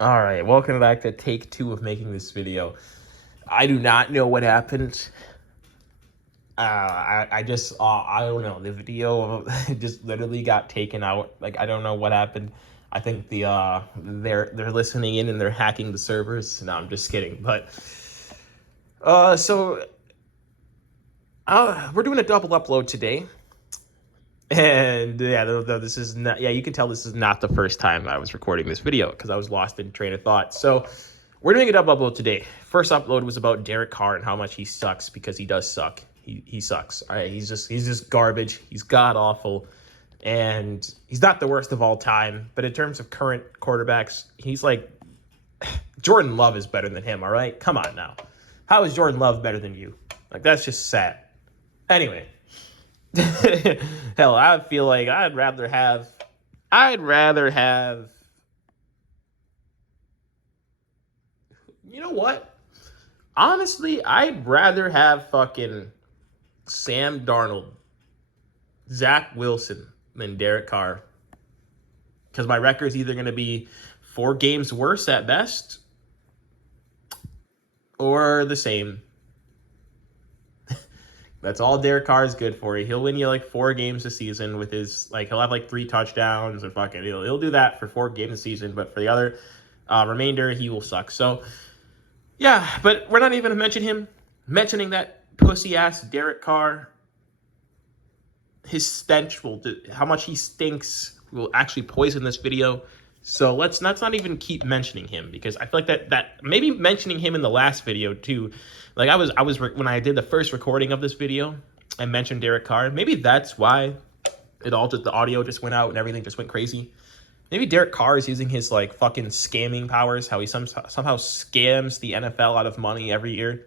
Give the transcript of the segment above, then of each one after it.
All right, welcome back to take two of making this video. I do not know what happened. I don't know. The video just literally got taken out. Like, I don't know what happened. I think they're listening in and they're hacking the servers. No, I'm just kidding. But so we're doing a double upload today. And yeah, this is not. Yeah, you can tell this is not the first time I was recording this video because I was lost in train of thought. So we're doing a double upload today. First upload was about Derek Carr and how much he sucks because he does suck. He sucks. All right, he's just garbage. He's god awful, and he's not the worst of all time. But in terms of current quarterbacks, he's like Jordan Love is better than him. All right, come on now. How is Jordan Love better than you? Like, that's just sad. Anyway. Hell, I feel like I'd rather have you know what? Honestly, I'd rather have fucking Sam Darnold, Zach Wilson than Derek Carr. Because my record's either going to be 4 games worse at best or the same. That's all Derek Carr is good for. He'll win you like 4 games a season with his, like, he'll have like 3 touchdowns or fucking, he'll do that for 4 games a season. But for the other remainder, he will suck. So, yeah, but we're not even going to mention him. Mentioning that pussy ass Derek Carr, his stench will, how much he stinks will actually poison this video. So let's not even keep mentioning him because I feel like that maybe mentioning him in the last video too. Like I was when I did the first recording of this video, I mentioned Derek Carr. Maybe that's why the audio just went out and everything just went crazy. Maybe Derek Carr is using his like fucking scamming powers, how he somehow scams the NFL out of money every year.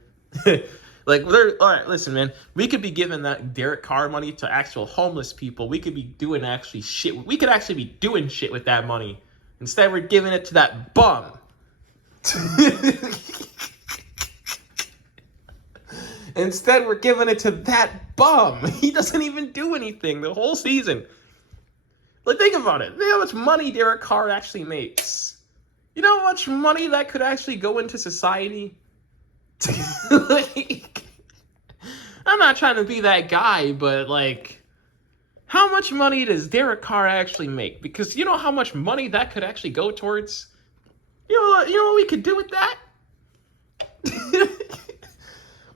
Like, all right, listen, man. We could be giving that Derek Carr money to actual homeless people. We could be doing actually shit. We could actually be doing shit with that money. Instead, we're giving it to that bum. Instead, we're giving it to that bum. He doesn't even do anything the whole season. Like, think about it. Think how much money Derek Carr actually makes. You know how much money that could actually go into society? Like, I'm not trying to be that guy, but like, how much money does Derek Carr actually make? Because you know how much money that could actually go towards? You know what we could do with that?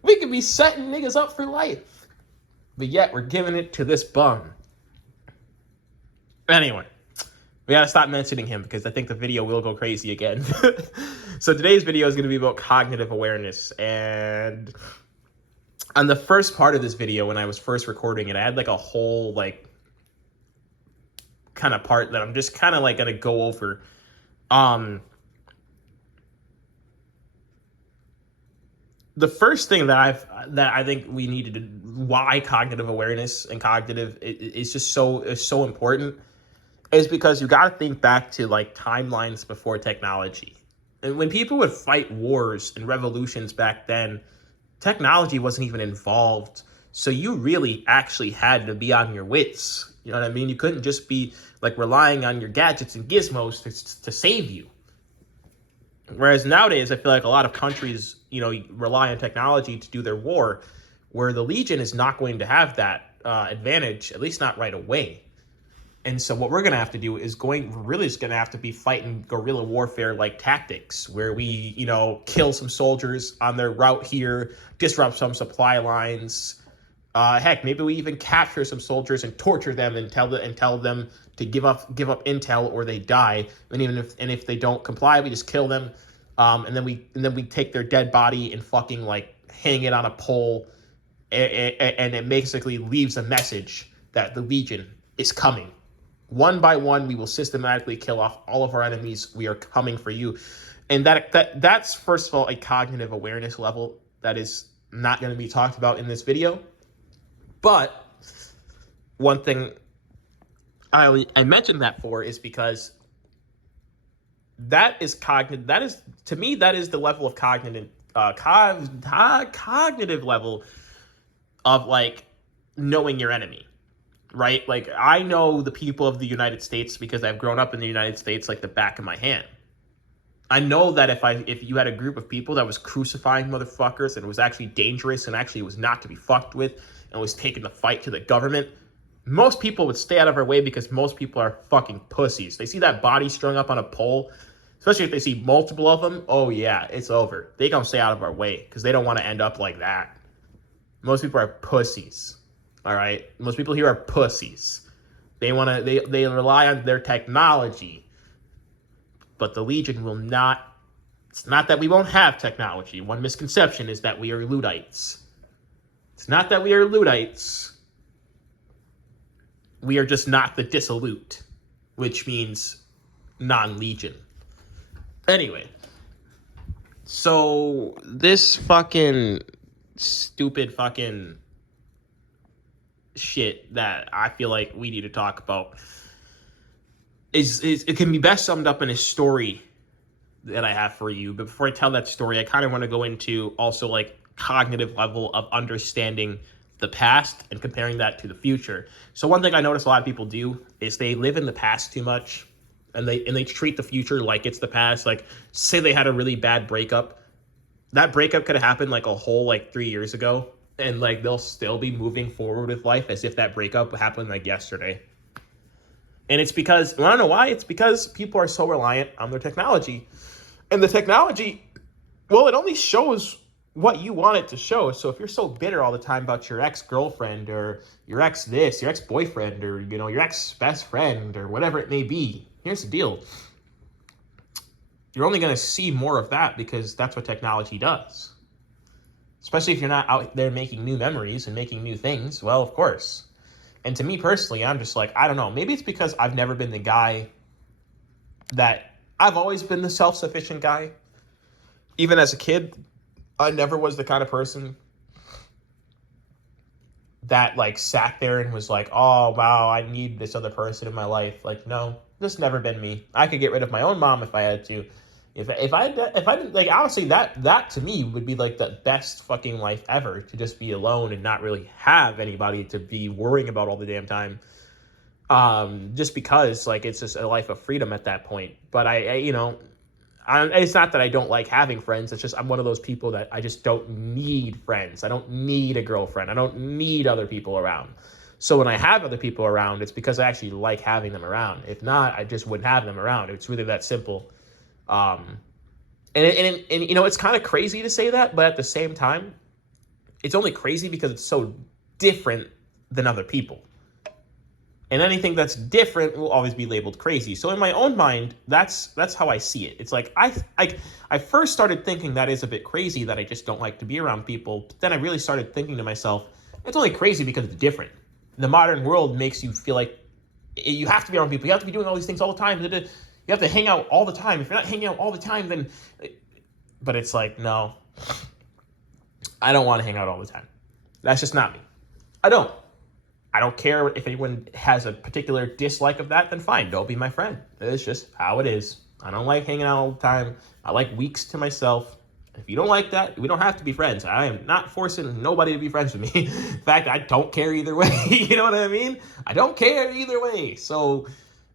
We could be setting niggas up for life. But yet, we're giving it to this bum. Anyway, we gotta stop mentioning him because I think the video will go crazy again. So today's video is gonna be about cognitive awareness. And on the first part of this video, when I was first recording it, I had like a whole like kind of part that I'm just kind of like gonna go over. The first thing that I think we need to do, why cognitive awareness and cognitive is just so important, is because you got to think back to like timelines before technology. And when people would fight wars and revolutions back then, technology wasn't even involved. So you really actually had to be on your wits. You know what I mean? You couldn't just be like relying on your gadgets and gizmos to save you. Whereas nowadays, I feel like a lot of countries, rely on technology to do their war, where the Legion is not going to have that advantage, at least not right away. And so what we're going to have to do is really just going to have to be fighting guerrilla warfare like tactics, where we, kill some soldiers on their route here, disrupt some supply lines. Heck, maybe we even capture some soldiers and torture them and tell them to give up intel or they die. And if they don't comply, we just kill them. And then we take their dead body and fucking like hang it on a pole, and it basically leaves a message that the Legion is coming. One by one, we will systematically kill off all of our enemies. We are coming for you. And that's, first of all, a cognitive awareness level that is not going to be talked about in this video. But one thing I mentioned that for is because that is cognitive. That is, to me, that is the level of cognitive level of like knowing your enemy. Right? Like, I know the people of the United States because I've grown up in the United States like the back of my hand. I know that if you had a group of people that was crucifying motherfuckers and was actually dangerous and actually was not to be fucked with and was taking the fight to the government, most people would stay out of our way because most people are fucking pussies. They see that body strung up on a pole, especially if they see multiple of them. Oh yeah, it's over. They gonna stay out of our way because they don't want to end up like that. Most people are pussies. All right, most people here are pussies. They rely on their technology, but the Legion will not. It's not that we won't have technology. One misconception is that we are Luddites. It's not that we are Luddites. We are just not the dissolute, which means non-Legion. Anyway, so this fucking stupid fucking shit that I feel like we need to talk about is it can be best summed up in a story that I have for you. But before I tell that story, I kind of want to go into also like cognitive level of understanding the past and comparing that to the future. So one thing I notice a lot of people do is they live in the past too much, and they treat the future like it's the past. Like, say they had a really bad breakup. That breakup could have happened like a whole like 3 years ago, and like they'll still be moving forward with life as if that breakup happened like yesterday. And it's because, I don't know why, it's because people are so reliant on their technology. And the technology, well, it only shows what you want it to show. So if you're so bitter all the time about your ex-girlfriend or your ex this, your ex-boyfriend, or, you know, your ex-best friend or whatever it may be, here's the deal. You're only going to see more of that because that's what technology does. Especially if you're not out there making new memories and making new things. Well, of course. And to me personally, I'm just like, I don't know. Maybe it's because I've never been the guy that I've always been the self-sufficient guy. Even as a kid, I never was the kind of person that like sat there and was like, oh, wow, I need this other person in my life. Like, no, that's never been me. I could get rid of my own mom if I had to. If I didn't, like, honestly, that to me would be like the best fucking life ever, to just be alone and not really have anybody to be worrying about all the damn time. Just because like it's just a life of freedom at that point. But it's not that I don't like having friends. It's just I'm one of those people that I just don't need friends. I don't need a girlfriend. I don't need other people around. So when I have other people around, it's because I actually like having them around. If not, I just wouldn't have them around. It's really that simple. And you know, it's kind of crazy to say that, but at the same time, it's only crazy because it's so different than other people. And anything that's different will always be labeled crazy. So in my own mind, that's how I see it. It's like I first started thinking that is a bit crazy, that I just don't like to be around people. But then I really started thinking to myself, it's only crazy because it's different. The modern world makes you feel like you have to be around people. You have to be doing all these things all the time. You have to hang out all the time. If you're not hanging out all the time, then... But it's like, no. I don't want to hang out all the time. That's just not me. I don't care if anyone has a particular dislike of that, then fine, don't be my friend. It's just how it is. I don't like hanging out all the time. I like weeks to myself. If you don't like that, we don't have to be friends. I am not forcing nobody to be friends with me. In fact, I don't care either way. You know what I mean? I don't care either way. So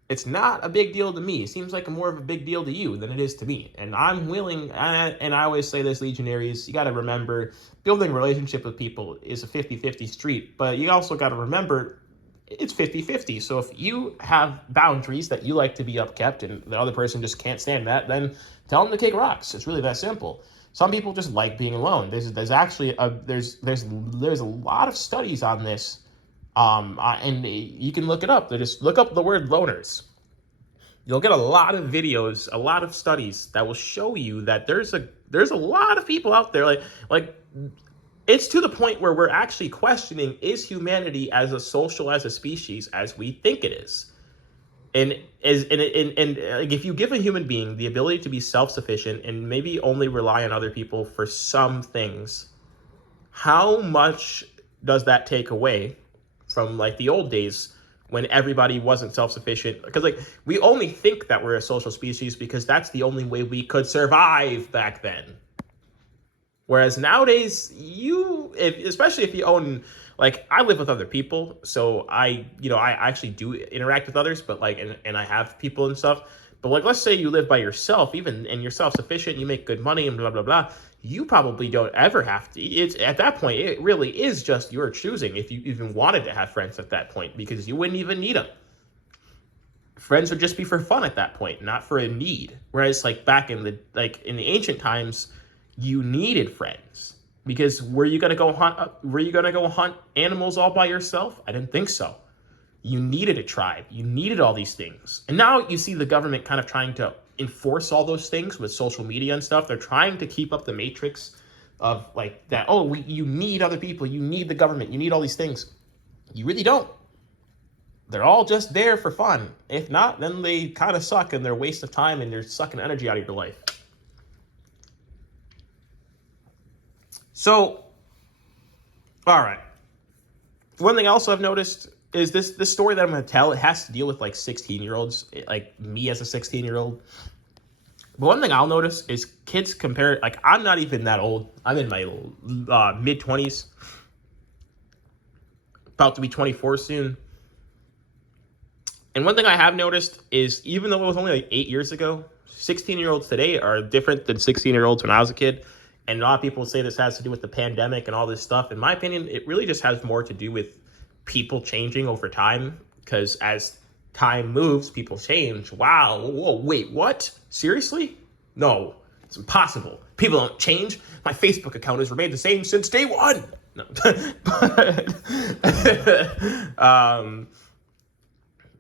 it's not a big deal to me. It seems like more of a big deal to you than it is to me. And I'm willing, and I always say this, Legionaries, you got to remember, building a relationship with people is a 50-50 street. But you also got to remember, it's 50-50. So if you have boundaries that you like to be upkept and the other person just can't stand that, then tell them to kick rocks. It's really that simple. Some people just like being alone. There's actually there's a lot of studies on this. And you can look it up. Just look up the word loners. You'll get a lot of videos, a lot of studies that will show you that there's a lot of people out there like it's to the point where we're actually questioning, is humanity as a species as we think it is? And like, if you give a human being the ability to be self-sufficient and maybe only rely on other people for some things, how much does that take away from like the old days when everybody wasn't self-sufficient? Because like we only think that we're a social species because that's the only way we could survive back then. Whereas nowadays, especially if you own, like, I live with other people, so I actually do interact with others, but like, and I have people and stuff. But like, let's say you live by yourself, even, and you're self-sufficient, you make good money and blah, blah, blah. You probably don't ever have to. It's at that point, it really is just your choosing if you even wanted to have friends at that point, because you wouldn't even need them. Friends would just be for fun at that point, not for a need. Whereas like back in the ancient times, you needed friends, because were you gonna go hunt animals all by yourself? I didn't think so. You needed a tribe. You needed all these things. And now you see the government kind of trying to enforce all those things with social media and stuff. They're trying to keep up the matrix of like that. Oh, you need other people. You need the government. You need all these things. You really don't. They're all just there for fun. If not, then they kind of suck and they're a waste of time and they're sucking energy out of your life. So, all right. One thing else I've noticed is this story that I'm going to tell, it has to deal with like 16-year-olds, like me as a 16-year-old. But one thing I'll notice is kids compare, like I'm not even that old. I'm in my mid-20s, about to be 24 soon. And one thing I have noticed is even though it was only like 8 years ago, 16-year-olds today are different than 16-year-olds when I was a kid. And a lot of people say this has to do with the pandemic and all this stuff. In my opinion, it really just has more to do with people changing over time, because as time moves, people change. Wow. Whoa, wait, what? Seriously? No, it's impossible. People don't change. My Facebook account has remained the same since day one. No.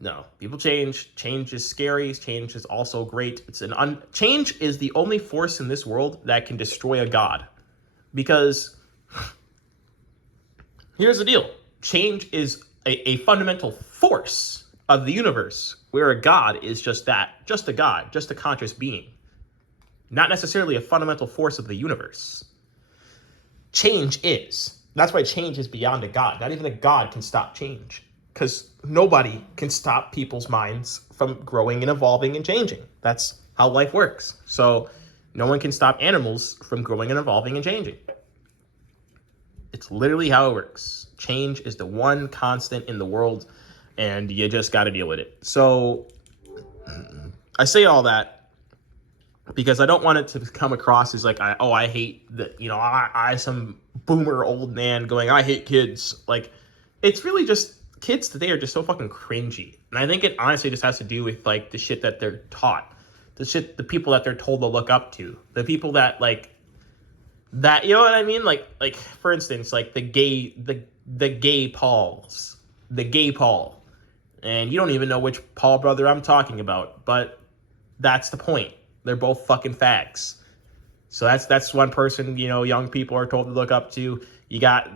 No, people change. Change is scary. Change is also great. Change is the only force in this world that can destroy a god. Because here's the deal. Change is a fundamental force of the universe, where a god is just that, just a god, just a conscious being. Not necessarily a fundamental force of the universe. Change is. That's why change is beyond a god. Not even a god can stop change. Because nobody can stop people's minds from growing and evolving and changing. That's how life works. So no one can stop animals from growing and evolving and changing. It's literally how it works. Change is the one constant in the world, and you just got to deal with it. So I say all that because I don't want it to come across as like, I hate that, I some boomer old man going, I hate kids. Like, it's really just, kids today are just so fucking cringy. And I think it honestly just has to do with like the shit that they're taught, the people that they're told to look up to, the people that that, you know what I mean? Like for instance, like the gay Paul. And you don't even know which Paul brother I'm talking about, but that's the point. They're both fucking fags. So that's one person, young people are told to look up to. You got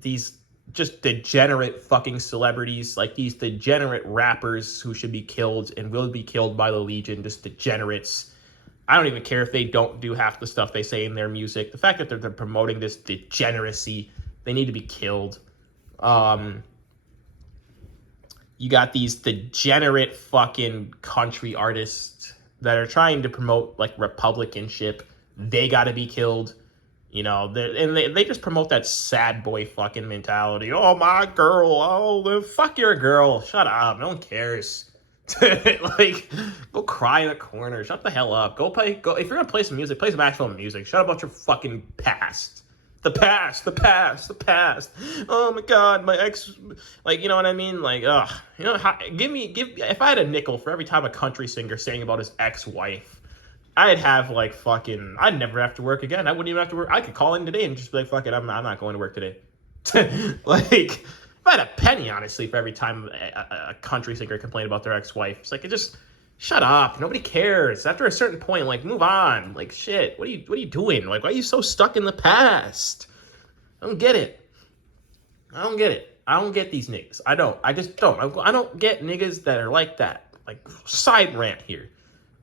these just degenerate fucking celebrities, like these degenerate rappers who should be killed and will be killed by the Legion, just degenerates. I don't even care if they don't do half the stuff they say in their music. The fact that they're promoting this degeneracy, they need to be killed. You got these degenerate fucking country artists that are trying to promote like republicanship. They got to be killed. They just promote that sad boy fucking mentality. Oh, my girl. Oh, fuck your girl. Shut up. No one cares. Like, go cry in a corner. Shut the hell up. Go. If you're gonna play some music, play some actual music. Shut up about your fucking past. The past. Oh my god, my ex. Like, you know what I mean? Like, ugh. If I had a nickel for every time a country singer sang about his ex-wife, I'd have like fucking. I'd never have to work again. I wouldn't even have to work. I could call in today and just be like, fuck it, I'm not going to work today. Like. If I had a penny, honestly, for every time a country singer complained about their ex-wife, it's like, shut up. Nobody cares. After a certain point, like, move on. Like, shit. What are you doing? Like, why are you so stuck in the past? I don't get it. I don't get these niggas. I don't. I just don't. I don't get niggas that are like that. Like, side rant here.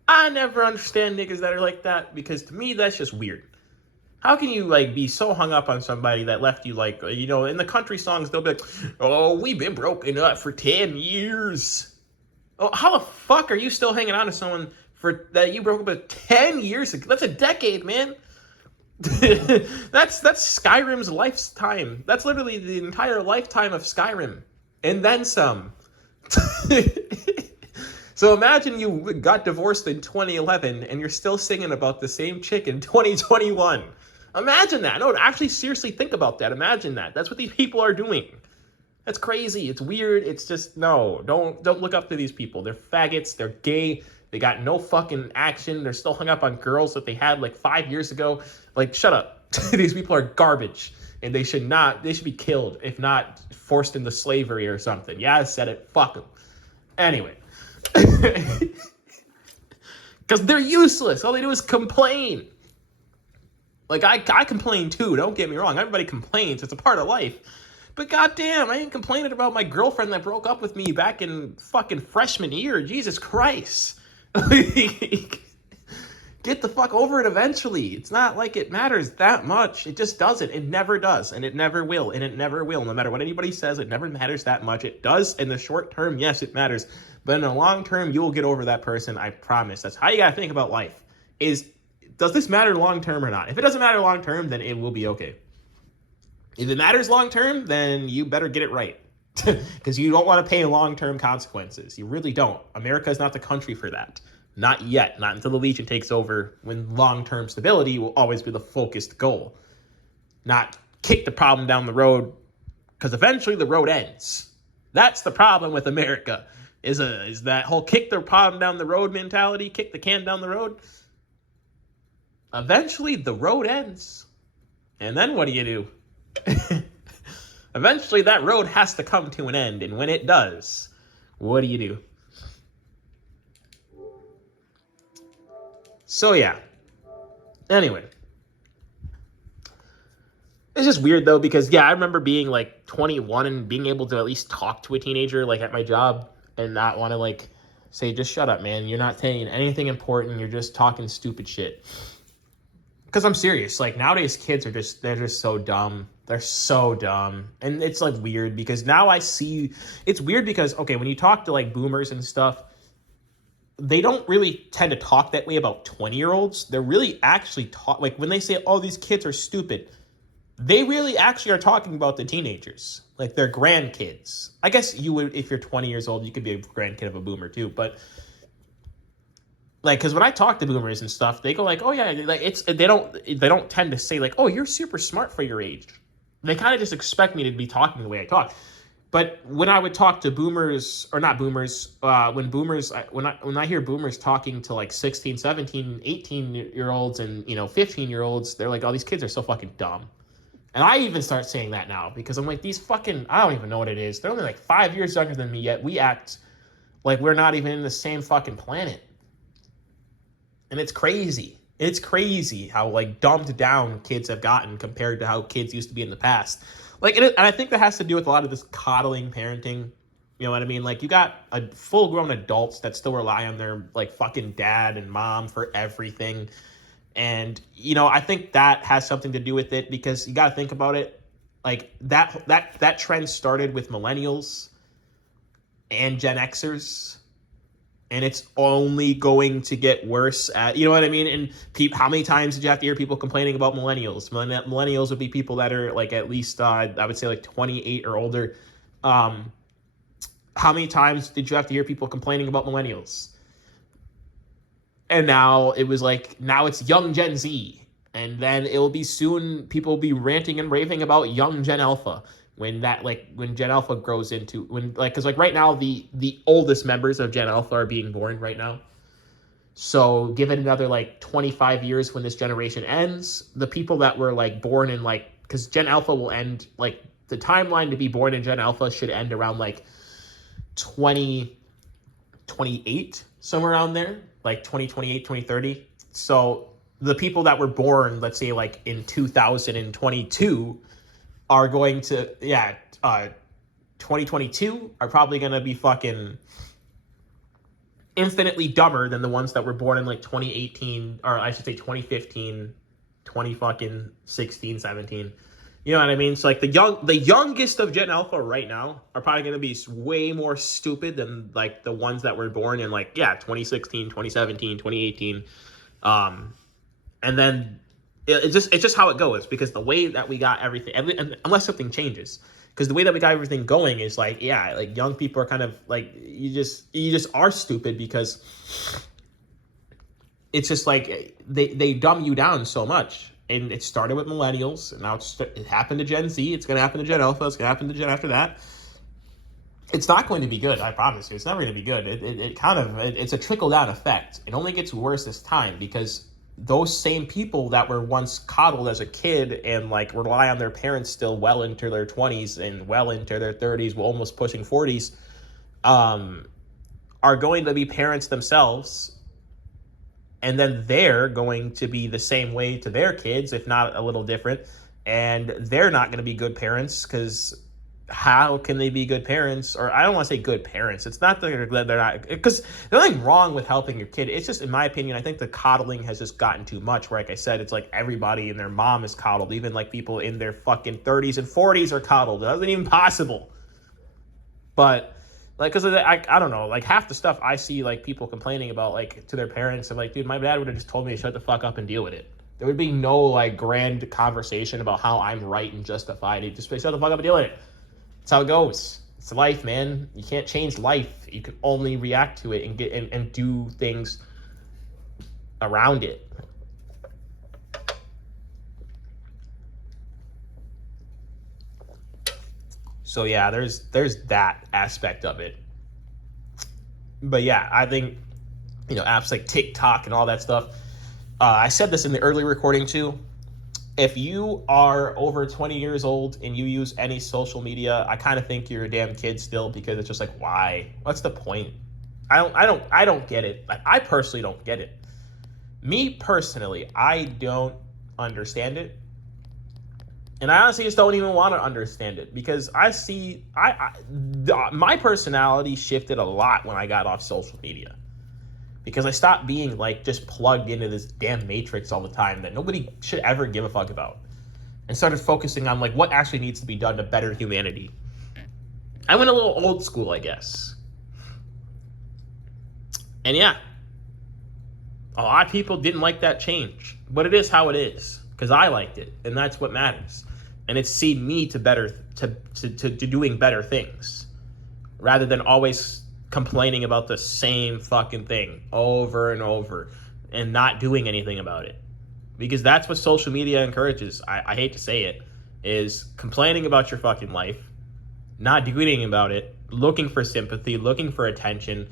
I never understand niggas that are like that, because to me, that's just weird. How can you, like, be so hung up on somebody that left you, like, in the country songs, they'll be like, oh, we've been broken up for 10 years. Oh, how the fuck are you still hanging on to someone that you broke up with 10 years ago? That's a decade, man. That's Skyrim's lifetime. That's literally the entire lifetime of Skyrim. And then some. So imagine you got divorced in 2011 and you're still singing about the same chick in 2021. Imagine that. No, actually seriously think about that. Imagine that. That's what these people are doing. That's crazy. It's weird. It's just, no, don't look up to these people. They're faggots. They're gay. They got no fucking action. They're still hung up on girls that they had like 5 years ago. Like, shut up. These people are garbage. And they should be killed, if not forced into slavery or something. Yeah, I said it. Fuck them. Anyway. Because they're useless. All they do is complain. Like, I complain too. Don't get me wrong. Everybody complains. It's a part of life. But goddamn, I ain't complaining about my girlfriend that broke up with me back in fucking freshman year. Jesus Christ. Get the fuck over it eventually. It's not like it matters that much. It just doesn't. It never does. And it never will. And it never will. No matter what anybody says, it never matters that much. It does in the short term. Yes, it matters. But in the long term, you will get over that person. I promise. That's how you got to think about life. Does this matter long term or not? If it doesn't matter long term, then it will be okay. If it matters long term, then you better get it right. Because you don't want to pay long-term consequences. You really don't. America is not the country for that. Not yet. Not until the Legion takes over, when long-term stability will always be the focused goal. Not kick the problem down the road, because eventually the road ends. That's the problem with America, is that whole kick the problem down the road mentality, kick the can down the road. Eventually the road ends. And then what do? Eventually that road has to come to an end, and when it does, what do? So yeah. Anyway. It's just weird though, because yeah, I remember being like 21 and being able to at least talk to a teenager like at my job and not want to like say, just shut up, man. You're not saying anything important. You're just talking stupid shit. Because I'm serious. Like, nowadays kids they're just so dumb. They're so dumb. And it's like weird because now I see, it's weird because, okay, when you talk to like boomers and stuff, they don't really tend to talk that way about 20-year-olds. They're really actually like when they say, oh, these kids are stupid, they really actually are talking about the teenagers, like their grandkids. I guess you would, if you're 20 years old, you could be a grandkid of a boomer too. But like, because when I talk to boomers and stuff, they go like, oh yeah, like they don't tend to say like, oh, you're super smart for your age. They kind of just expect me to be talking the way I talk. But when I would talk to boomers, or not boomers, when I hear boomers talking to like 16, 17, 18-year-olds and, 15-year-olds, they're like, oh, these kids are so fucking dumb. And I even start saying that now because I'm like, these fucking, I don't even know what it is. They're only like 5 years younger than me, yet we act like we're not even in the same fucking planet. And it's crazy. It's crazy how like dumbed down kids have gotten compared to how kids used to be in the past. Like, and I think that has to do with a lot of this coddling parenting. You know what I mean? Like, you got a full-grown adults that still rely on their like fucking dad and mom for everything. And, I think that has something to do with it because you got to think about it. Like, that trend started with millennials and Gen Xers. And it's only going to get worse you know what I mean? And how many times did you have to hear people complaining about millennials? Millennials would be people that are like at least, I would say like 28 or older. How many times did you have to hear people complaining about millennials? And now it's young Gen Z. And then it will be soon, people will be ranting and raving about young Gen Alpha. When Gen Alpha grows into, because right now the oldest members of Gen Alpha are being born right now. So given another 25 years when this generation ends, the people that were born in because Gen Alpha will end, the timeline to be born in Gen Alpha should end around 2028, somewhere around there, 2028, 2030. So the people that were born, let's say in 2022, are going to, 2022 are probably going to be fucking infinitely dumber than the ones that were born in 2018, or I should say 2015, 2016, 17. You know what I mean? So the youngest of Gen Alpha right now are probably going to be way more stupid than the ones that were born in 2016, 2017, 2018. And then It's just how it goes, because the way that we got everything, unless something changes, because the way that we got everything going is like, yeah, like young people are kind of like, you just are stupid, because it's just like they dumb you down so much. And it started with millennials, and now it happened to Gen Z. It's going to happen to Gen Alpha. It's going to happen to Gen after that. It's not going to be good, I promise you. It's never going to be good. It's a trickle-down effect. It only gets worse as time, because those same people that were once coddled as a kid and like rely on their parents still well into their 20s and well into their 30s, almost pushing 40s, are going to be parents themselves. And then they're going to be the same way to their kids, if not a little different. And they're not going to be good parents, because how can they be good parents? Or I don't want to say good parents. It's not that they're not, because there's nothing wrong with helping your kid. It's just, in my opinion, I think the coddling has just gotten too much. Where, like I said, it's like everybody and their mom is coddled. Even like people in their fucking 30s and 40s are coddled. It wasn't even possible. But like, because I don't know, like half the stuff I see like people complaining about like to their parents, and like, dude, my dad would have just told me to shut the fuck up and deal with it. There would be no like grand conversation about how I'm right and justified. He'd just say, shut the fuck up and deal with it. That's how it goes. It's life, man. You can't change life. You can only react to it and get and do things around it. So yeah, there's that aspect of it. But yeah, I think, apps like TikTok and all that stuff. I said this in the early recording too. If you are over 20 years old and you use any social media, I kind of think you're a damn kid still, because it's just like, why? What's the point? I don't get it. Like, I personally don't get it. Me personally, I don't understand it. And I honestly just don't even want to understand it, because I see my personality shifted a lot when I got off social media, because I stopped being like just plugged into this damn matrix all the time that nobody should ever give a fuck about, and started focusing on like what actually needs to be done to better humanity. I went a little old school, I guess. And yeah, a lot of people didn't like that change, but it is how it is, because I liked it, and that's what matters. And it's seen me to doing better things, rather than always complaining about the same fucking thing over and over and not doing anything about it. Because that's what social media encourages. I hate to say it, is complaining about your fucking life, not doing anything about it, looking for sympathy, looking for attention,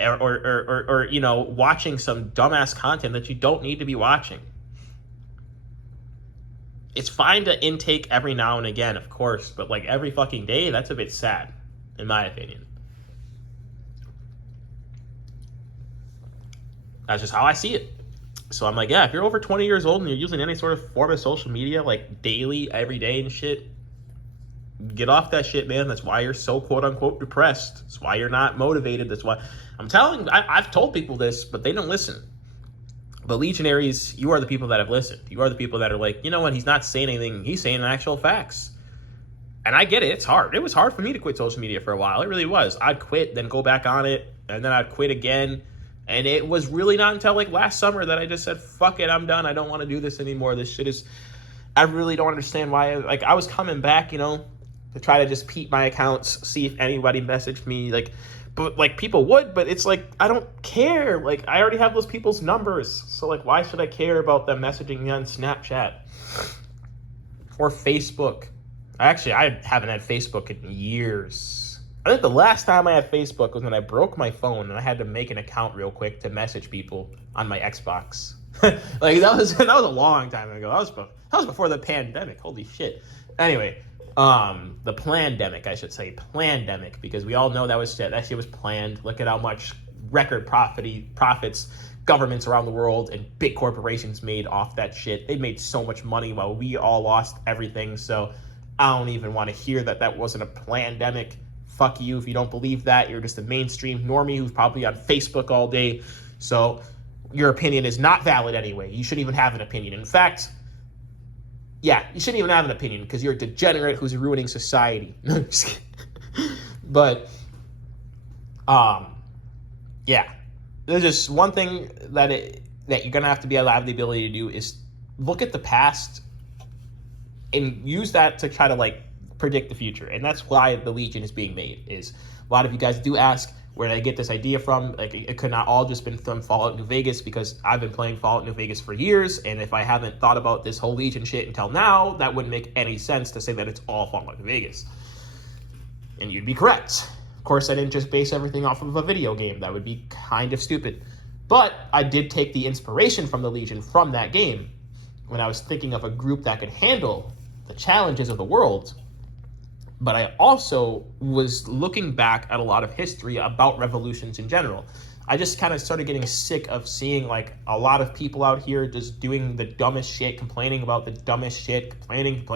or watching some dumbass content that you don't need to be watching. It's fine to intake every now and again, of course, but like every fucking day, that's a bit sad, in my opinion. That's just how I see it. So I'm like, yeah, if you're over 20 years old and you're using any sort of form of social media, like daily, every day and shit, get off that shit, man. That's why you're so quote unquote depressed. That's why you're not motivated. That's why I've told people this, but they don't listen. But Legionaries, you are the people that have listened. You are the people that are like, you know what? He's not saying anything. He's saying actual facts. And I get it. It's hard. It was hard for me to quit social media for a while. It really was. I'd quit, then go back on it, and then I'd quit again. And it was really not until like last summer that I just said, fuck it, I'm done. I don't want to do this anymore. This shit is, I really don't understand why. Like, I was coming back, to try to just peep my accounts, see if anybody messaged me. But like people would, but it's like, I don't care. Like, I already have those people's numbers. So like, why should I care about them messaging me on Snapchat or Facebook? I haven't had Facebook in years. I think the last time I had Facebook was when I broke my phone and I had to make an account real quick to message people on my Xbox. Like that was a long time ago. That was before the pandemic. Holy shit. Anyway, the plandemic, I should say, plandemic, because we all know that shit was planned. Look at how much record profits governments around the world and big corporations made off that shit. They made so much money while we all lost everything. So I don't even want to hear that wasn't a plandemic. Fuck you if you don't believe that. You're just a mainstream normie who's probably on Facebook all day. So your opinion is not valid anyway. You shouldn't even have an opinion. In fact, yeah, you shouldn't even have an opinion because you're a degenerate who's ruining society. No, just kidding. But, yeah. There's just one thing that you're going to have to have the ability to do is look at the past and use that to try to like predict the future. And that's why the Legion is being made. Is a lot of you guys do ask where did I get this idea from? Like, it could not all just been from Fallout New Vegas, because I've been playing Fallout New Vegas for years, and if I haven't thought about this whole Legion shit until now, that wouldn't make any sense to say that it's all Fallout New Vegas. And you'd be correct. Of course, I didn't just base everything off of a video game. That would be kind of stupid. But I did take the inspiration from the Legion from that game when I was thinking of a group that could handle the challenges of the world. But I also was looking back at a lot of history about revolutions in general. I just kind of started getting sick of seeing like a lot of people out here just doing the dumbest shit, complaining about the dumbest shit, complaining.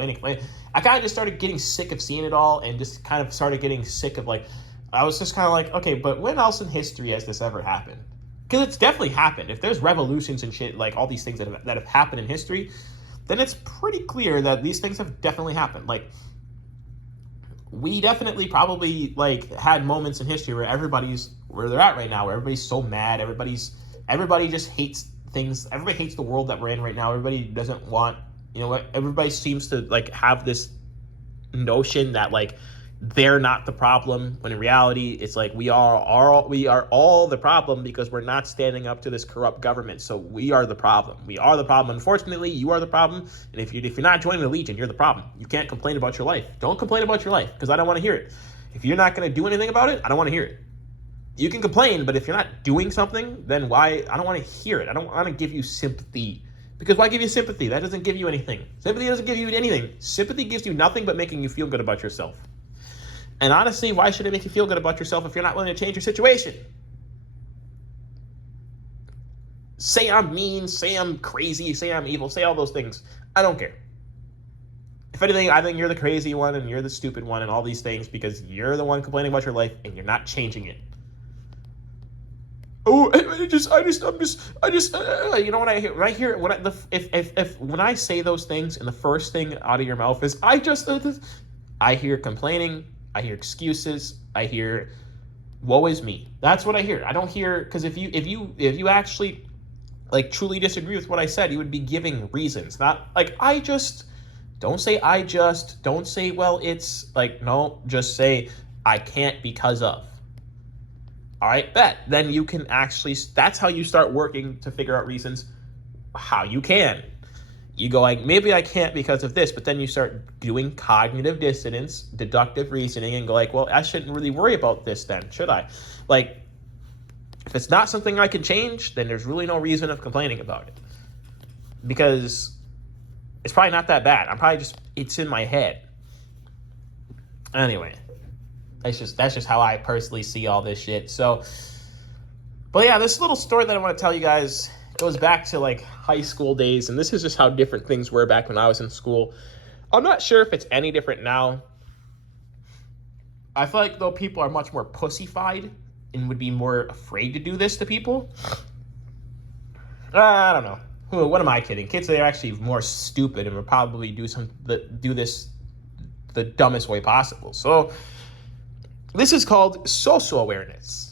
I kind of just started getting sick of seeing it all, and just kind of started getting sick of like, I was just kind of like, okay, but when else in history has this ever happened? Because it's definitely happened. If there's revolutions and shit, like all these things that have happened in history, then it's pretty clear that these things have definitely happened. Like, we definitely probably like had moments in history where everybody's where they're at right now, where everybody's so mad, everybody just hates things, everybody hates the world that we're in right now, everybody doesn't want, you know what, everybody seems to like have this notion that like they're not the problem, when in reality it's like we are all the problem, because we're not standing up to this corrupt government. So we are the problem. Unfortunately, you are the problem. And if you're not joining the Legion, you're the problem. You can't complain about your life. Don't complain about your life, because I don't want to hear it. If you're not going to do anything about it, I don't want to hear it. You can complain, but if you're not doing something, then why? I don't want to hear it. I don't want to give you sympathy, because why give you sympathy? That doesn't give you anything. Sympathy doesn't give you anything. Sympathy gives you nothing but making you feel good about yourself. And honestly, why should it make you feel good about yourself if you're not willing to change your situation? Say I'm mean, say I'm crazy, say I'm evil, say all those things. I don't care. If anything, I think you're the crazy one and you're the stupid one and all these things, because you're the one complaining about your life and you're not changing it. Oh, I'm just, you know what I hear? When I say those things and the first thing out of your mouth is, I hear complaining, I hear excuses, I hear, woe is me. That's what I hear. I don't hear, because if you actually like truly disagree with what I said, you would be giving reasons. Not like don't say, well, it's like, no, just say I can't because of. All right, bet. Then you can actually, that's how you start working to figure out reasons how you can. You go like, maybe I can't because of this, but then you start doing cognitive dissonance, deductive reasoning, and go like, well, I shouldn't really worry about this then, should I? Like, if it's not something I can change, then there's really no reason of complaining about it. Because it's probably not that bad. It's in my head. Anyway, that's just how I personally see all this shit. So, but yeah, this little story that I want to tell you guys goes back to like high school days, and this is just how different things were back when I was in school. I'm not sure if it's any different now. I feel like though people are much more pussyfied and would be more afraid to do this to people. I don't know. What am I kidding? Kids, they're actually more stupid and would probably do this the dumbest way possible. So this is called social awareness.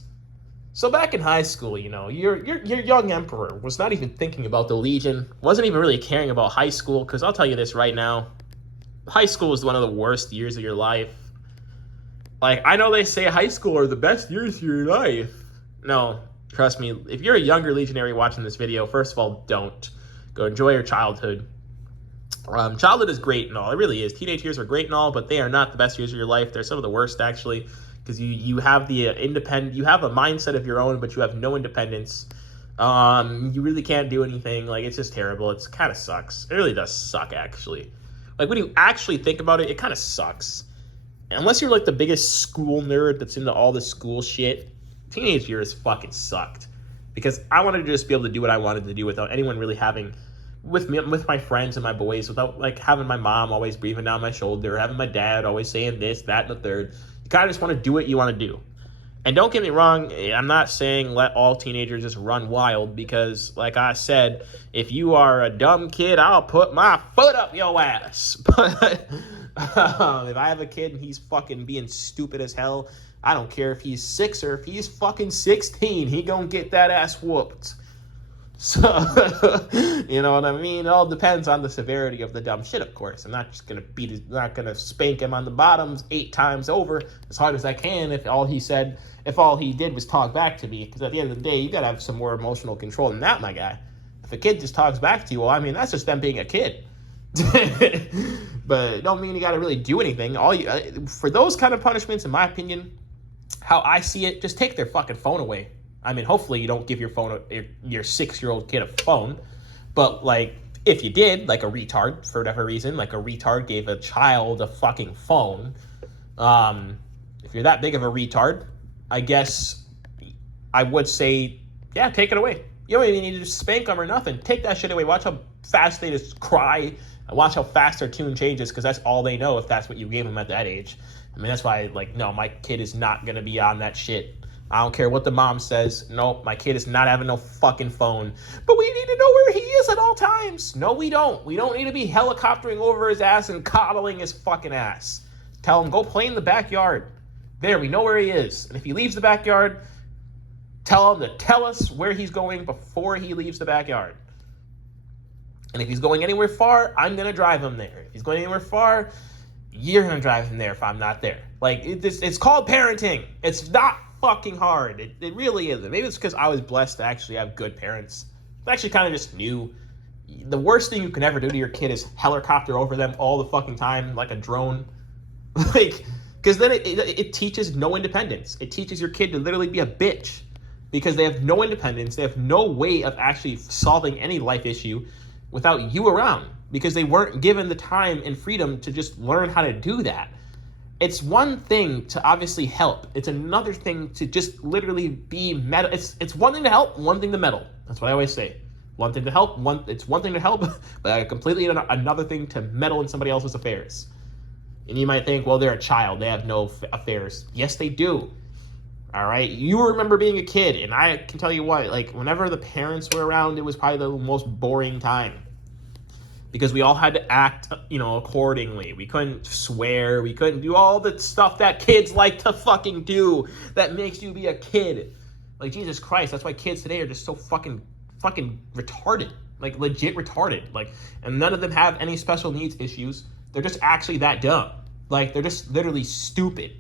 So back in high school, you know, your young emperor was not even thinking about the Legion, wasn't even really caring about high school, because I'll tell you this right now, high school is one of the worst years of your life. Like, I know they say high school are the best years of your life. No, trust me, if you're a younger Legionary watching this video, first of all, don't. Go enjoy your childhood. Childhood is great and all, it really is. Teenage years are great and all, but they are not the best years of your life. They're some of the worst, actually. Because you have the you have a mindset of your own, but you have no independence. You really can't do anything. Like, it's just terrible. It kind of sucks. It really does suck, actually. Like, when you actually think about it, it kind of sucks. Unless you're like the biggest school nerd that's into all the school shit, teenage years fucking sucked. Because I wanted to just be able to do what I wanted to do without anyone really having, with my friends and my boys, without like having my mom always breathing down my shoulder, having my dad always saying this, that, and the third. Kind of just want to do what you want to do. And don't get me wrong, I'm not saying let all teenagers just run wild, because like I said, if you are a dumb kid, I'll put my foot up your ass. But if I have a kid and he's fucking being stupid as hell, I don't care if he's 6 or if he's fucking 16, he gonna get that ass whooped. So, you know what I mean? It all depends on the severity of the dumb shit, of course. I'm not just gonna not gonna spank him on the bottoms 8 times over as hard as I can if all he did was talk back to me. Because at the end of the day, you gotta have some more emotional control than that, my guy. If a kid just talks back to you, well, I mean, that's just them being a kid. But it don't mean you gotta really do anything. For those kind of punishments, in my opinion, how I see it, just take their fucking phone away. I mean, hopefully you don't give your 6-year-old kid a phone, but like if you did, like a retard for whatever reason, like a retard gave a child a fucking phone, if you're that big of a retard, I guess I would say, yeah, take it away. You don't even need to spank them or nothing. Take that shit away. Watch how fast they just cry, and watch how fast their tune changes, because that's all they know if that's what you gave them at that age. I mean, that's why, like, no, my kid is not going to be on that shit. I don't care what the mom says. No, my kid is not having no fucking phone. But we need to know where he is at all times. No, we don't. We don't need to be helicoptering over his ass and coddling his fucking ass. Tell him, go play in the backyard. There, we know where he is. And if he leaves the backyard, tell him to tell us where he's going before he leaves the backyard. And if he's going anywhere far, I'm going to drive him there. If he's going anywhere far, you're going to drive him there if I'm not there. Like, it's called parenting. It's not fucking hard. It really isn't. Maybe it's because I was blessed to actually have good parents. I actually kind of just knew the worst thing you can ever do to your kid is helicopter over them all the fucking time like a drone. Like, because then it teaches no independence. It teaches your kid to literally be a bitch because they have no independence. They have no way of actually solving any life issue without you around because they weren't given the time and freedom to just learn how to do that. It's one thing to obviously help. It's another thing to just literally be meddle. It's one thing to help, one thing to meddle. That's what I always say. One thing to help, it's one thing to help, but completely another thing to meddle in somebody else's affairs. And you might think, well, they're a child. They have no affairs. Yes, they do. All right? You remember being a kid, and I can tell you what, like, whenever the parents were around, it was probably the most boring time. Because we all had to act, accordingly. We couldn't swear. We couldn't do all the stuff that kids like to fucking do that makes you be a kid. Like, Jesus Christ, that's why kids today are just so fucking retarded. Like, legit retarded. Like, and none of them have any special needs issues. They're just actually that dumb. Like, they're just literally stupid.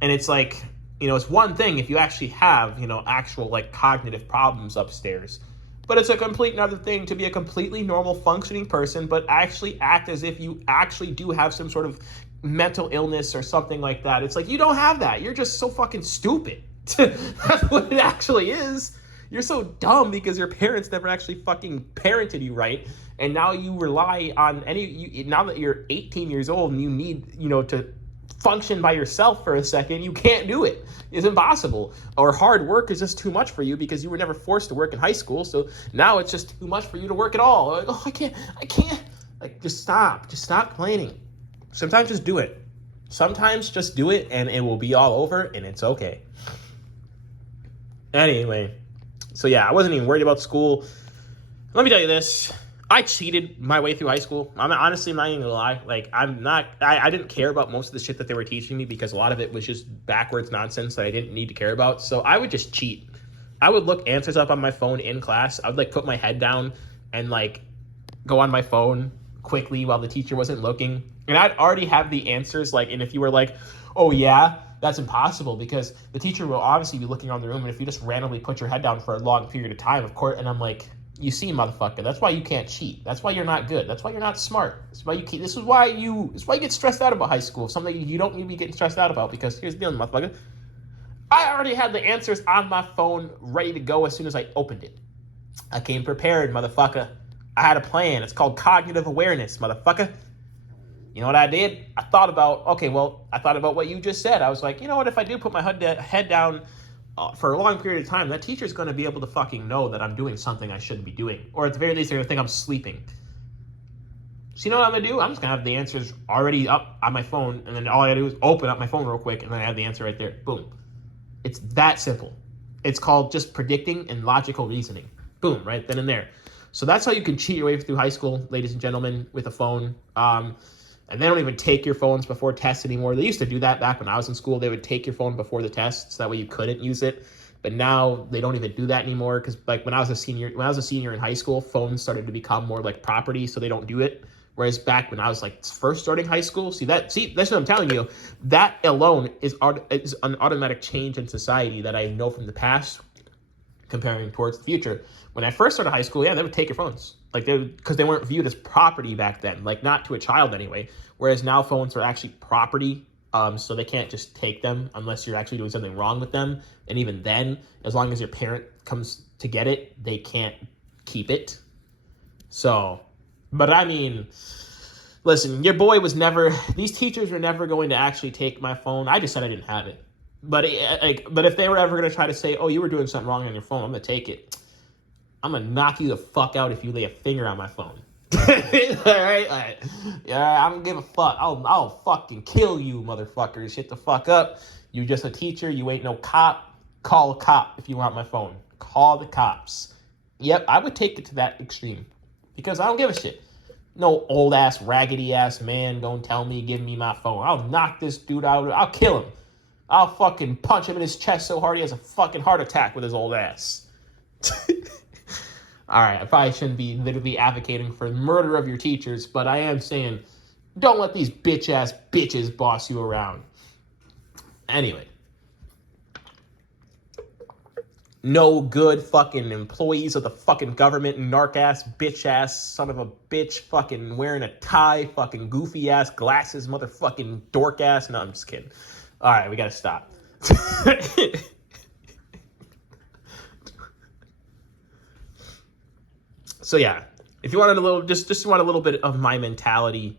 And it's like, it's one thing if you actually have, actual, like, cognitive problems upstairs. But it's a complete another thing to be a completely normal functioning person, but actually act as if you actually do have some sort of mental illness or something like that. It's like, you don't have that. You're just so fucking stupid. That's what it actually is. You're so dumb because your parents never actually fucking parented you right. And now you rely on now that you're 18 years old and you need, to function by yourself for a second, you can't do it. It's impossible. Or hard work is just too much for you because you were never forced to work in high school. So now it's just too much for you to work at all. Like, oh, I can't. Like, just stop complaining. Sometimes just do it. Sometimes just do it and it will be all over and it's okay. Anyway, so yeah, I wasn't even worried about school. Let me tell you this. I cheated my way through high school. I'm honestly not even gonna lie. Like, I didn't care about most of the shit that they were teaching me because a lot of it was just backwards nonsense that I didn't need to care about. So I would just cheat. I would look answers up on my phone in class. I would like put my head down and like go on my phone quickly while the teacher wasn't looking. And I'd already have the answers. Like, and if you were like, oh yeah, that's impossible because the teacher will obviously be looking around the room. And if you just randomly put your head down for a long period of time, of course, and I'm like, you see, motherfucker, that's why you can't cheat. That's why you're not good. That's why you're not smart. That's why this is why you get stressed out about high school. Something you don't need to be getting stressed out about because here's the deal, motherfucker. I already had the answers on my phone ready to go as soon as I opened it. I came prepared, motherfucker. I had a plan. It's called cognitive awareness, motherfucker. You know what I did? I thought about what you just said. I was like, you know what? If I do put my head down for a long period of time, that teacher's going to be able to fucking know that I'm doing something I shouldn't be doing. Or at the very least, they're going to think I'm sleeping. So you know what I'm going to do? I'm just going to have the answers already up on my phone, and then all I got to do is open up my phone real quick, and then I have the answer right there. Boom. It's that simple. It's called just predicting and logical reasoning. Boom, right then and there. So that's how you can cheat your way through high school, ladies and gentlemen, with a phone. And they don't even take your phones before tests anymore. They used to do that back when I was in school. They would take your phone before the test, so that way you couldn't use it. But now they don't even do that anymore because like when I was a senior in high school, phones started to become more like property, so they don't do it. Whereas back when I was like first starting high school, that's what I'm telling you. That alone is an automatic change in society that I know from the past, comparing towards the future. When I first started high school, yeah, they would take your phones, like because they weren't viewed as property back then, like not to a child anyway. Whereas now phones are actually property. So they can't just take them unless you're actually doing something wrong with them. And even then, as long as your parent comes to get it, they can't keep it. So, but I mean, listen, your boy was never, these teachers were never going to actually take my phone. I just said I didn't have it. But if they were ever going to try to say, oh, you were doing something wrong on your phone, I'm going to take it. I'm going to knock you the fuck out if you lay a finger on my phone. All right. Yeah, I don't give a fuck. I'll fucking kill you, motherfuckers. Shut the fuck up. You just a teacher. You ain't no cop. Call a cop if you want my phone. Call the cops. Yep, I would take it to that extreme because I don't give a shit. No old ass, raggedy ass man don't tell me, give me my phone. I'll knock this dude out. I'll kill him. I'll fucking punch him in his chest so hard he has a fucking heart attack with his old ass. All right, I probably shouldn't be literally advocating for murder of your teachers, but I am saying don't let these bitch-ass bitches boss you around. Anyway. No good fucking employees of the fucking government, narc-ass, bitch-ass, son of a bitch, fucking wearing a tie, fucking goofy-ass glasses, motherfucking dork-ass. No, I'm just kidding. All right, we gotta stop. So yeah, if you wanted a little, just want a little bit of my mentality,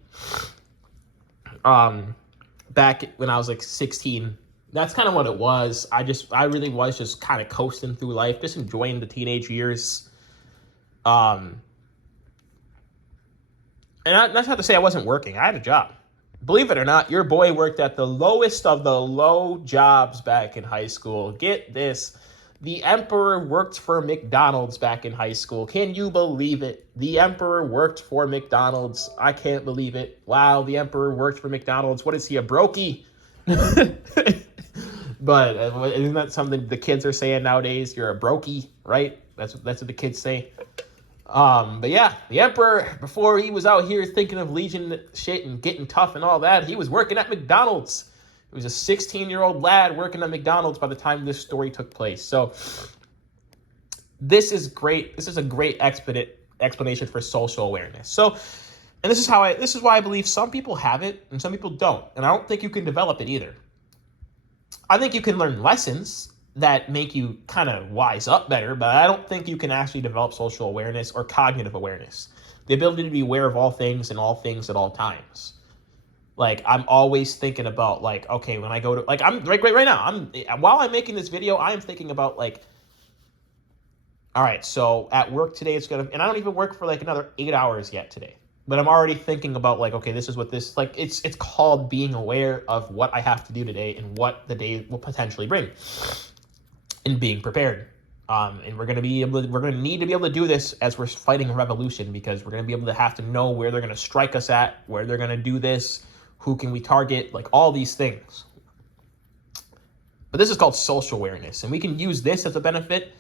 back when I was like 16, that's kind of what it was. I really was just kind of coasting through life, just enjoying the teenage years. And that's not to say I wasn't working. I had a job. Believe it or not, your boy worked at the lowest of the low jobs back in high school. Get this. The Emperor worked for McDonald's back in high school. Can you believe it? The Emperor worked for McDonald's. I can't believe it. Wow, the Emperor worked for McDonald's. What is he, a brokey? But isn't that something the kids are saying nowadays? You're a brokey, right? That's what the kids say. But yeah, the Emperor, before he was out here thinking of Legion shit and getting tough and all that, he was working at McDonald's. He was a 16-year-old lad working at McDonald's by the time this story took place. So this is great. This is a great explanation for social awareness. So, and this is why I believe some people have it and some people don't. And I don't think you can develop it either. I think you can learn lessons that make you kind of wise up better, but I don't think you can actually develop social awareness or cognitive awareness. The ability to be aware of all things and all things at all times. Like, I'm always thinking about, like, okay, when I go to, like, I'm right now, while I'm making this video, I am thinking about, like, all right, so at work today, and I don't even work for, like, another 8 hours yet today. But I'm already thinking about, like, okay, this is what this, like, it's called being aware of what I have to do today and what the day will potentially bring. And being prepared. And we're going to need to be able to do this as we're fighting a revolution, because we're going to be able to have to know where they're going to strike us at, where they're going to do this, who can we target, like all these things. But this is called social awareness, and we can use this as a benefit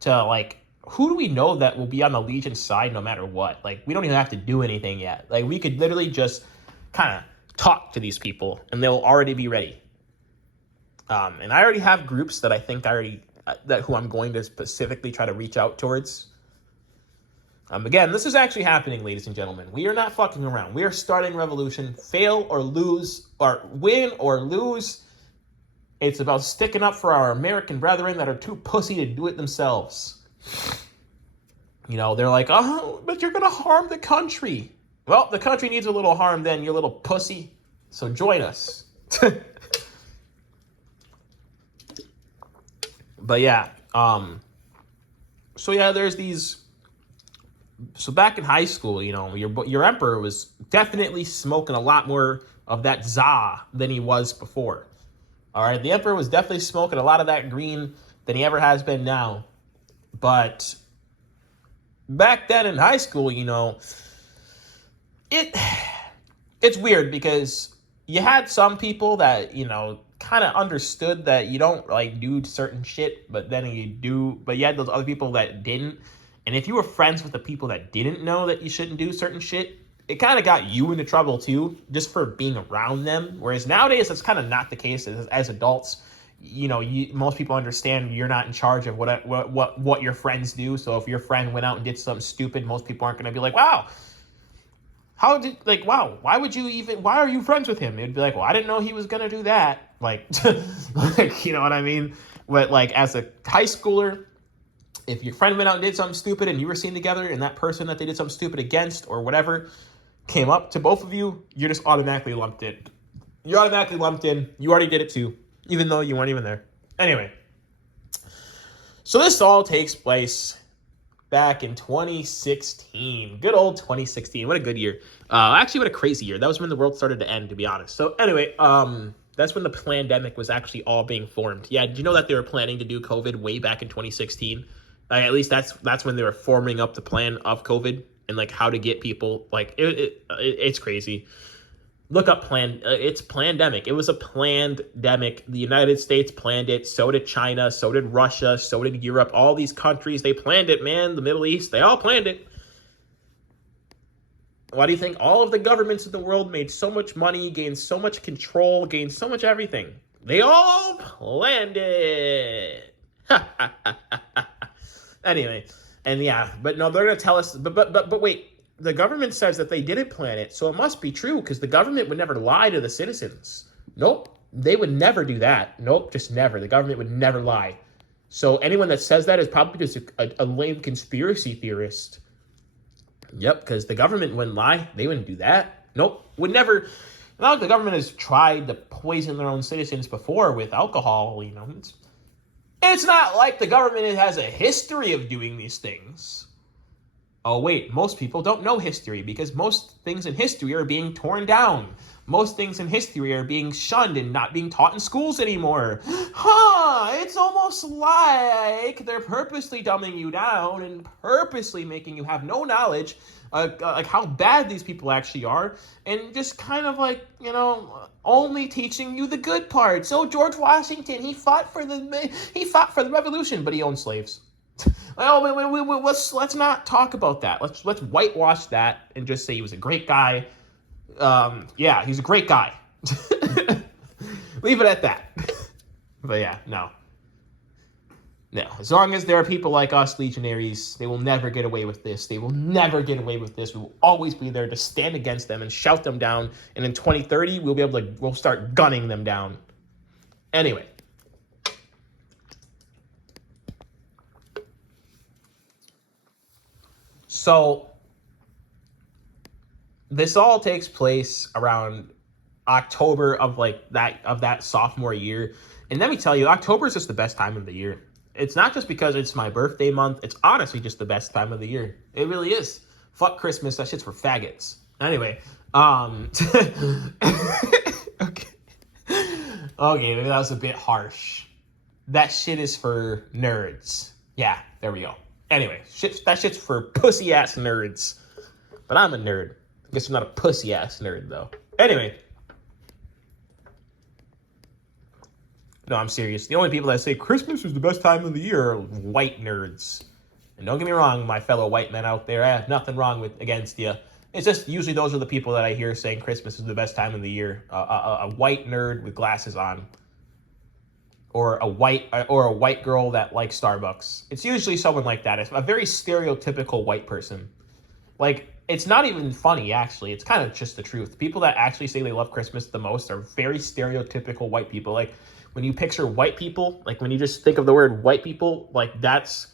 to, like, who do we know that will be on the Legion side no matter what? Like, we don't even have to do anything yet. Like, we could literally just kind of talk to these people, and they'll already be ready. And I already have groups that I think who I'm going to specifically try to reach out towards. Again, this is actually happening, ladies and gentlemen. We are not fucking around. We are starting revolution. Fail or lose, or win or lose. It's about sticking up for our American brethren that are too pussy to do it themselves. You know, they're like, oh, but you're going to harm the country. Well, the country needs a little harm then, you little pussy. So join us. But yeah, so yeah, there's these. So back in high school, you know, your Emperor was definitely smoking a lot more of that za than he was before. All right, the Emperor was definitely smoking a lot of that green than he ever has been now. But back then in high school, you know, it's weird because you had some people that, you know, kind of understood that you don't like do certain shit, but then you do. But you had those other people that didn't. And if you were friends with the people that didn't know that you shouldn't do certain shit, it kind of got you into trouble too, just for being around them. Whereas nowadays, that's kind of not the case. As adults, most people understand you're not in charge of what your friends do. So if your friend went out and did something stupid, most people aren't going to be like, wow, why are you friends with him? It'd be like, well, I didn't know he was going to do that. Like, you know what I mean? But like as a high schooler, if your friend went out and did something stupid and you were seen together and that person that they did something stupid against or whatever came up to both of you, you're just automatically lumped in. You're automatically lumped in. You already did it too, even though you weren't even there. Anyway, so this all takes place back in 2016. Good old 2016. What a good year. Actually, what a crazy year. That was when the world started to end, to be honest. So anyway, that's when the pandemic was actually all being formed. Yeah, did you know that they were planning to do COVID way back in 2016? At least that's when they were forming up the plan of COVID and like how to get people. Like it's crazy. Look up it's pandemic. It was a plandemic. The United States planned it. So did China. So did Russia. So did Europe. All these countries, they planned it, man. The Middle East, they all planned it. Why do you think all of the governments of the world made so much money, gained so much control, gained so much everything? They all planned it. Anyway, and yeah, but no, they're going to tell us, but wait, the government says that they didn't plan it, so it must be true, because the government would never lie to the citizens. Nope, they would never do that. Nope, just never. The government would never lie. So anyone that says that is probably just a lame conspiracy theorist. Yep, because the government wouldn't lie. They wouldn't do that. Nope, would never. Not like the government has tried to poison their own citizens before with alcohol, It's not like the government has a history of doing these things. Oh, wait, most people don't know history because most things in history are being torn down. Most things in history are being shunned and not being taught in schools anymore. It's almost like they're purposely dumbing you down and purposely making you have no knowledge like how bad these people actually are, and just kind of like, only teaching you the good parts. Oh, George Washington, he fought for the revolution, but he owned slaves. Oh, let's not talk about that. Let's whitewash that and just say he was a great guy. Yeah, he's a great guy. Leave it at that. But yeah, no. As long as there are people like us, legionaries, they will never get away with this. They will never get away with this. We will always be there to stand against them and shout them down. And in 2030, we'll start gunning them down. Anyway. So this all takes place around October of that sophomore year. And let me tell you, October is just the best time of the year. It's not just because it's my birthday month. It's honestly just the best time of the year. It really is. Fuck Christmas. That shit's for faggots. Anyway, okay. Okay, maybe that was a bit harsh. That shit is for nerds. Yeah, there we go. Anyway, that shit's for pussy-ass nerds. But I'm a nerd. I guess I'm not a pussy-ass nerd, though. Anyway. No, I'm serious. The only people that say Christmas is the best time of the year are white nerds. And don't get me wrong, my fellow white men out there, I have nothing wrong against you. It's just usually those are the people that I hear saying Christmas is the best time of the year. A white nerd with glasses on. Or a white girl that likes Starbucks. It's usually someone like that. It's a very stereotypical white person. Like, it's not even funny, actually. It's kind of just the truth. People that actually say they love Christmas the most are very stereotypical white people. Like, when you picture white people, like when you just think of the word white people, like that's,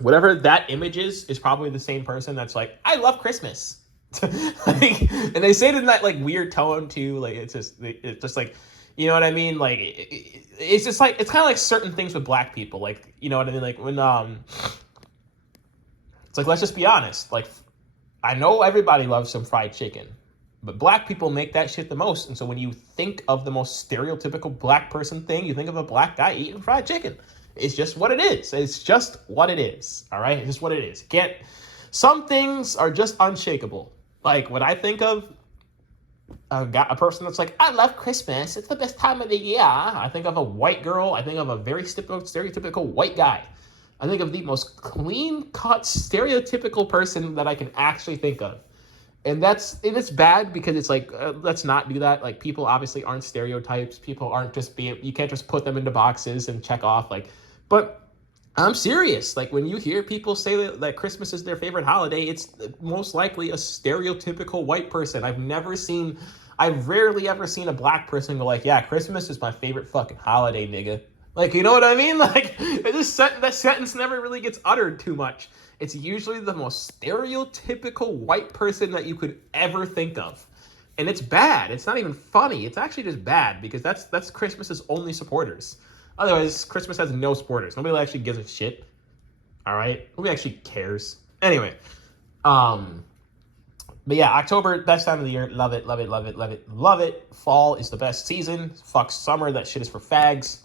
whatever that image is probably the same person that's like, I love Christmas. And they say it in that like weird tone too. Like, it's just like, you know what I mean? Like, it's just like, it's kind of like certain things with black people. Like, you know what I mean? Like when, it's like, let's just be honest. Like, I know everybody loves some fried chicken, but black people make that shit the most. And so when you think of the most stereotypical black person thing, you think of a black guy eating fried chicken. It's just what it is. It's just what it is. All right? It's just what it is. Some things are just unshakable. Like, when I think of a person that's like, I love Christmas. It's the best time of the year. I think of a white girl. I think of a very stereotypical white guy. I think of the most clean-cut, stereotypical person that I can actually think of. And it's bad because it's like, let's not do that. Like, people obviously aren't stereotypes. People aren't you can't just put them into boxes and check off. Like, but I'm serious. Like, when you hear people say that Christmas is their favorite holiday, it's most likely a stereotypical white person. I've rarely ever seen a black person go like, yeah, Christmas is my favorite fucking holiday, nigga. Like, you know what I mean? Like, that sentence never really gets uttered too much. It's usually the most stereotypical white person that you could ever think of. And it's bad. It's not even funny. It's actually just bad because that's Christmas's only supporters. Otherwise, Christmas has no supporters. Nobody actually gives a shit. All right? Nobody actually cares. Anyway. But yeah, October, best time of the year. Love it, love it, love it, love it, love it. Fall is the best season. Fuck summer. That shit is for fags.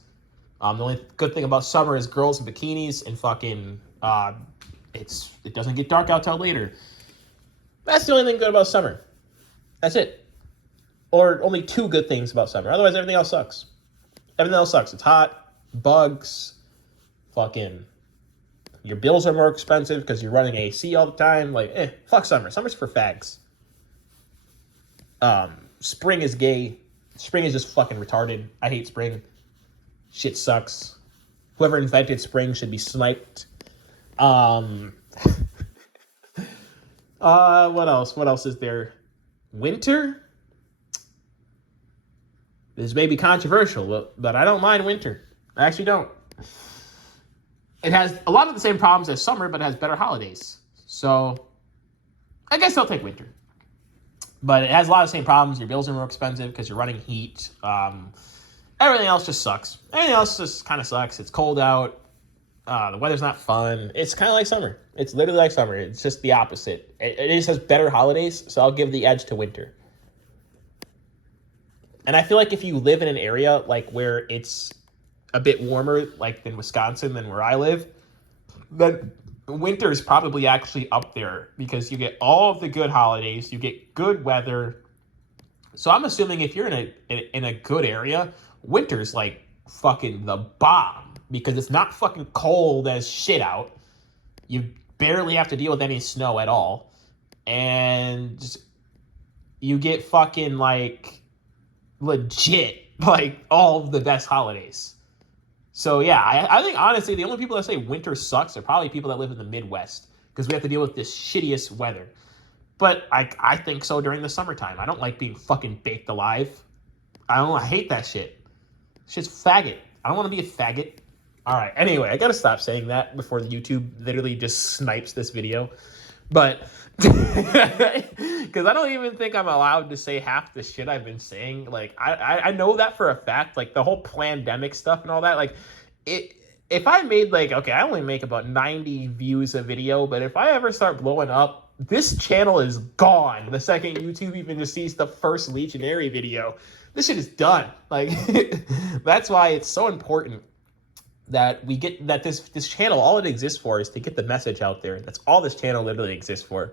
The only good thing about summer is girls in bikinis and fucking, it doesn't get dark out till later. That's the only thing good about summer. That's it. Or only two good things about summer. Otherwise, everything else sucks. Everything else sucks. It's hot, bugs, fucking, your bills are more expensive because you're running AC all the time. Like, fuck summer. Summer's for fags. Spring is gay. Spring is just fucking retarded. I hate spring. Shit sucks. Whoever invented spring should be sniped. What else? What else is there? Winter? This may be controversial, but I don't mind winter. I actually don't. It has a lot of the same problems as summer, but it has better holidays. So I guess I'll take winter. But it has a lot of the same problems. Your bills are more expensive because you're running heat. Everything else just sucks. Everything else just kind of sucks. It's cold out. The weather's not fun. It's kind of like summer. It's literally like summer. It's just the opposite. It just has better holidays, so I'll give the edge to winter. And I feel like if you live in an area like where it's a bit warmer, like in Wisconsin than where I live, then winter is probably actually up there because you get all of the good holidays, you get good weather. So I'm assuming if you're in a good area, winter's like fucking the bomb because it's not fucking cold as shit out. You barely have to deal with any snow at all. And you get fucking like legit like all of the best holidays. So yeah, I think honestly the only people that say winter sucks are probably people that live in the Midwest because we have to deal with this shittiest weather. But I think so during the summertime. I don't like being fucking baked alive. I hate that shit. Shit's faggot. I don't want to be a faggot. All right. Anyway, I got to stop saying that before the YouTube literally just snipes this video. But because I don't even think I'm allowed to say half the shit I've been saying. Like, I know that for a fact. Like, the whole pandemic stuff and all that. Like, if I made, like, okay, I only make about 90 views a video. But if I ever start blowing up, this channel is gone the second YouTube even just sees the first Legionary video. This shit is done. Like, that's why it's so important that we get that this channel, all it exists for is to get the message out there. That's all this channel literally exists for.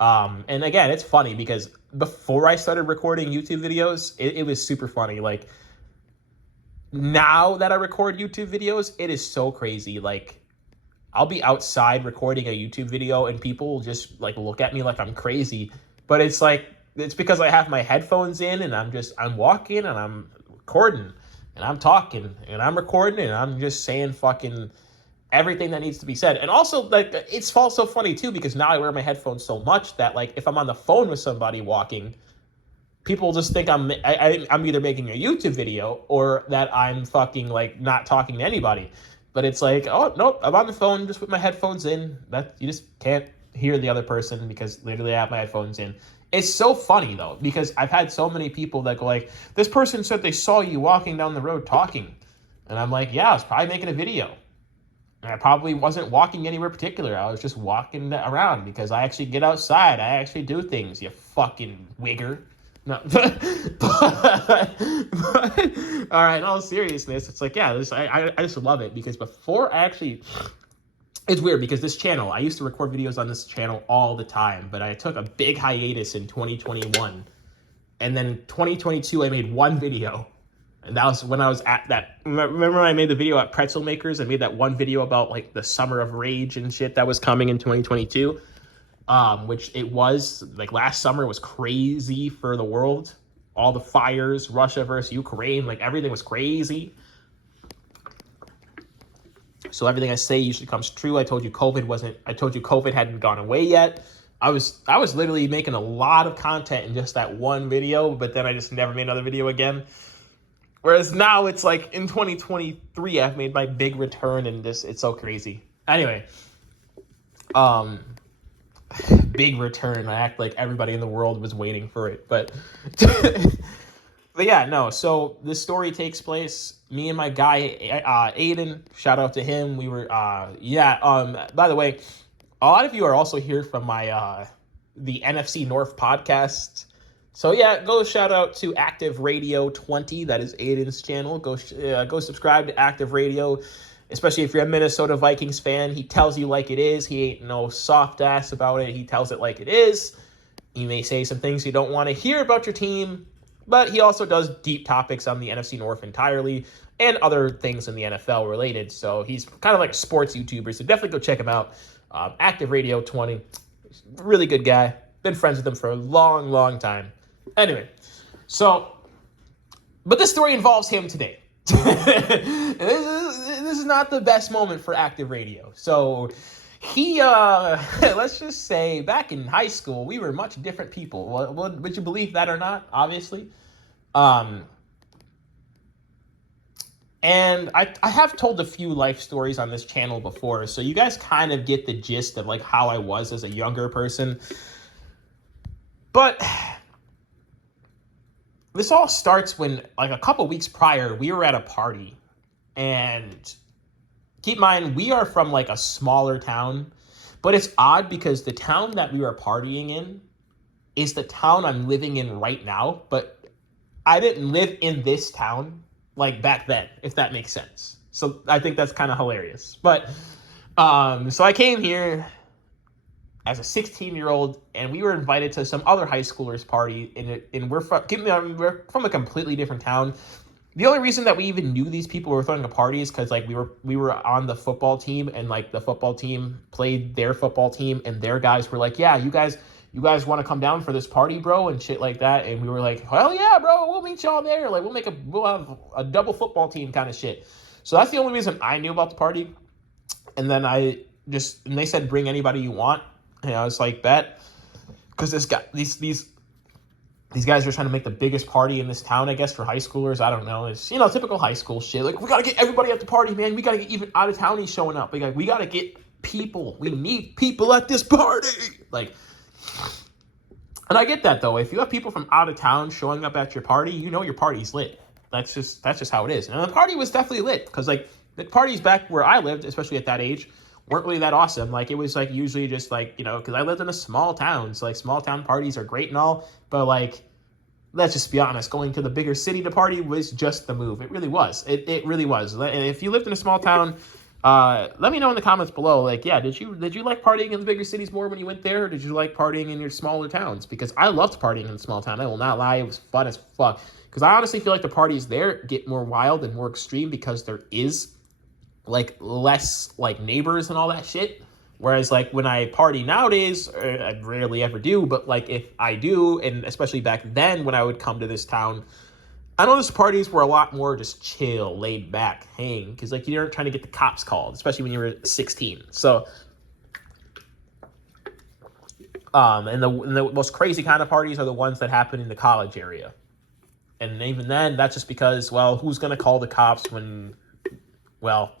And again, it's funny because before I started recording YouTube videos, it was super funny. Like, now that I record YouTube videos, it is so crazy. Like, I'll be outside recording a YouTube video and people will just like look at me like I'm crazy. But it's like, it's because I have my headphones in and I'm walking and I'm recording and I'm talking and I'm recording and I'm just saying fucking everything that needs to be said. And also, like, it's also funny too because now I wear my headphones so much that, like, if I'm on the phone with somebody walking, people just think I'm either making a YouTube video or that I'm fucking like not talking to anybody. But it's like, oh, nope, I'm on the phone just with my headphones in. That you just can't hear the other person because literally I have my headphones in. It's so funny, though, because I've had so many people that go like, this person said they saw you walking down the road talking. And I'm like, yeah, I was probably making a video. And I probably wasn't walking anywhere particular. I was just walking around because I actually get outside. I actually do things, you fucking wigger. No, but all right, in all seriousness, it's like, yeah, I just love it because before I actually, it's weird because this channel, I used to record videos on this channel all the time, but I took a big hiatus in 2021 And then 2022, I made one video. And that was when I was at that. Remember when I made the video at Pretzel Makers? I made that one video about like the Summer of Rage and shit that was coming in 2022. Which it was like last summer was crazy for the world. All the fires, Russia versus Ukraine, like everything was crazy. So everything I say usually comes true. I told you COVID hadn't gone away yet. I was literally making a lot of content in just that one video, but then I just never made another video again. Whereas now it's like in 2023, I've made my big return, and it's so crazy. Anyway, big return. I act like everybody in the world was waiting for it, but but yeah, no. So this story takes place. Me and my guy, Aiden. Shout out to him. We were, by the way, a lot of you are also here from my the NFC North podcast. So yeah, go shout out to Active Radio 20. That is Aiden's channel. Go subscribe to Active Radio, especially if you're a Minnesota Vikings fan. He tells you like it is. He ain't no soft ass about it. He tells it like it is. He may say some things you don't want to hear about your team, but he also does deep topics on the NFC North entirely and other things in the NFL related. So he's kind of like a sports YouTuber. So definitely go check him out. Active Radio 20. Really good guy. Been friends with him for a long, long time. Anyway, but this story involves him today. And this is not the best moment for Active Radio. So he, let's just say back in high school, we were much different people. Would you believe that or not? Obviously. And I have told a few life stories on this channel before, so you guys kind of get the gist of like how I was as a younger person. But this all starts when, like, a couple weeks prior, we were at a party. And keep in mind, we are from, like, a smaller town. But it's odd because the town that we were partying in is the town I'm living in right now. But I didn't live in this town, like, back then, if that makes sense. So I think that's kind of hilarious. But, so I came here as a 16-year-old, and we were invited to some other high schoolers' party, and we're from a completely different town. The only reason that we even knew these people were throwing a party is because like we were on the football team, and like the football team played their football team, and their guys were like, yeah, you guys want to come down for this party, bro, and shit like that. And we were like, hell yeah, bro, we'll meet y'all there. Like we'll have a double football team kind of shit. So that's the only reason I knew about the party. And then and they said bring anybody you want. And I was like, bet, because these guys are trying to make the biggest party in this town, I guess, for high schoolers. I don't know. It's, typical high school shit. Like, we got to get everybody at the party, man. We got to get even out-of-townies showing up. Like, we got to get people. We need people at this party. Like, and I get that, though. If you have people from out of town showing up at your party, your party's lit. That's just how it is. And the party was definitely lit because, like, the parties back where I lived, especially at that age, weren't really that awesome. Like, it was, like, usually just, like, because I lived in a small town. So, like, small town parties are great and all. But, like, let's just be honest. Going to the bigger city to party was just the move. It really was. It really was. And if you lived in a small town, let me know in the comments below. Like, yeah, did you like partying in the bigger cities more when you went there? Or did you like partying in your smaller towns? Because I loved partying in a small town. I will not lie. It was fun as fuck. Because I honestly feel like the parties there get more wild and more extreme because there is like less like neighbors and all that shit. Whereas like when I party nowadays, I rarely ever do, but like if I do, and especially back then when I would come to this town, I noticed parties were a lot more just chill, laid back, hang, because like you weren't trying to get the cops called, especially when you were 16. So, and the most crazy kind of parties are the ones that happen in the college area. And even then, that's just because, well, who's going to call the cops when, well,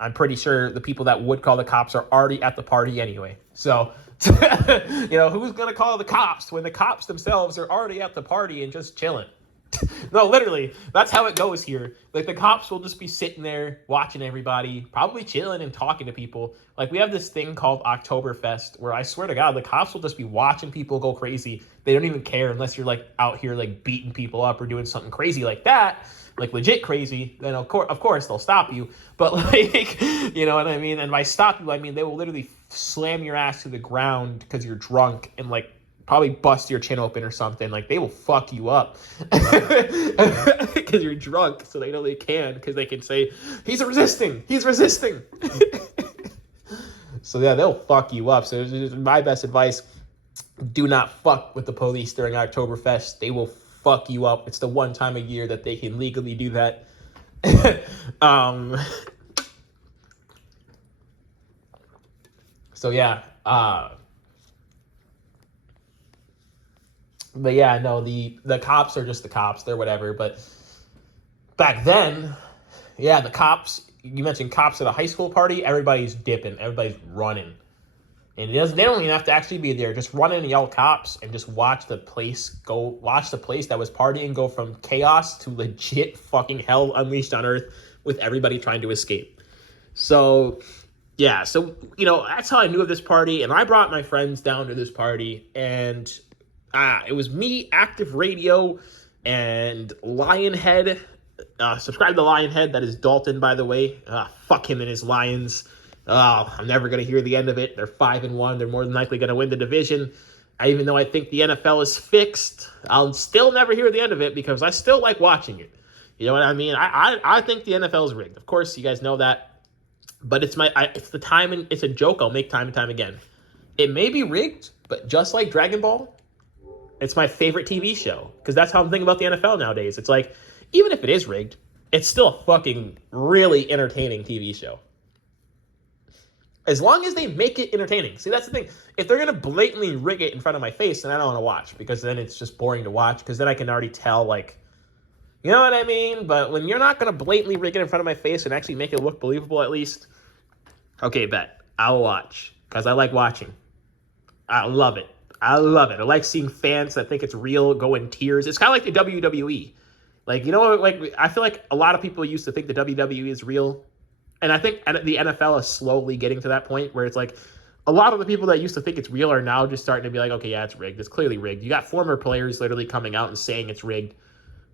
I'm pretty sure the people that would call the cops are already at the party anyway. So, who's going to call the cops when the cops themselves are already at the party and just chilling? No, literally, that's how it goes here. Like, the cops will just be sitting there watching everybody, probably chilling and talking to people. Like, we have this thing called Oktoberfest where I swear to God, the cops will just be watching people go crazy. They don't even care unless you're, like, out here, like, beating people up or doing something crazy like that, like, legit crazy. Then, of course, they'll stop you. But, like, you know what I mean? And by stop you, I mean they will literally slam your ass to the ground because you're drunk and, like, probably bust your chin open or something. Like, they will fuck you up because you're drunk, so they know they can, because they can say, he's resisting. So yeah, they'll fuck you up. So my best advice, do not fuck with the police during Oktoberfest. They will fuck you up. It's the one time a year that they can legally do that. So yeah, but yeah, no, the cops are just the cops. They're whatever. But back then, yeah, the cops, you mentioned cops at a high school party, everybody's dipping, everybody's running. And they don't even have to actually be there. Just run in and yell cops and just watch the place that was partying go from chaos to legit fucking hell unleashed on earth with everybody trying to escape. So, yeah. So, that's how I knew of this party. And I brought my friends down to this party. And it was me, Active Radio, and Lionhead. Subscribe to Lionhead. That is Dalton, by the way. Fuck him and his Lions. I'm never going to hear the end of it. They're 5-1. They're more than likely going to win the division. Even though I think the NFL is fixed, I'll still never hear the end of it because I still like watching it. You know what I mean? I think the NFL is rigged. Of course, you guys know that. But it's the time, and it's a joke I'll make time and time again. It may be rigged, but just like Dragon Ball, it's my favorite TV show. Because that's how I'm thinking about the NFL nowadays. It's like, even if it is rigged, it's still a fucking really entertaining TV show. As long as they make it entertaining. See, that's the thing. If they're going to blatantly rig it in front of my face, then I don't want to watch. Because then it's just boring to watch. Because then I can already tell, like, you know what I mean? But when you're not going to blatantly rig it in front of my face and actually make it look believable at least, okay, bet. I'll watch. Because I like watching. I love it. I like seeing fans that think it's real go in tears. It's kind of like the WWE. Like, like, I feel like a lot of people used to think the WWE is real. And I think the NFL is slowly getting to that point where it's like a lot of the people that used to think it's real are now just starting to be like, okay, yeah, it's rigged. It's clearly rigged. You got former players literally coming out and saying it's rigged.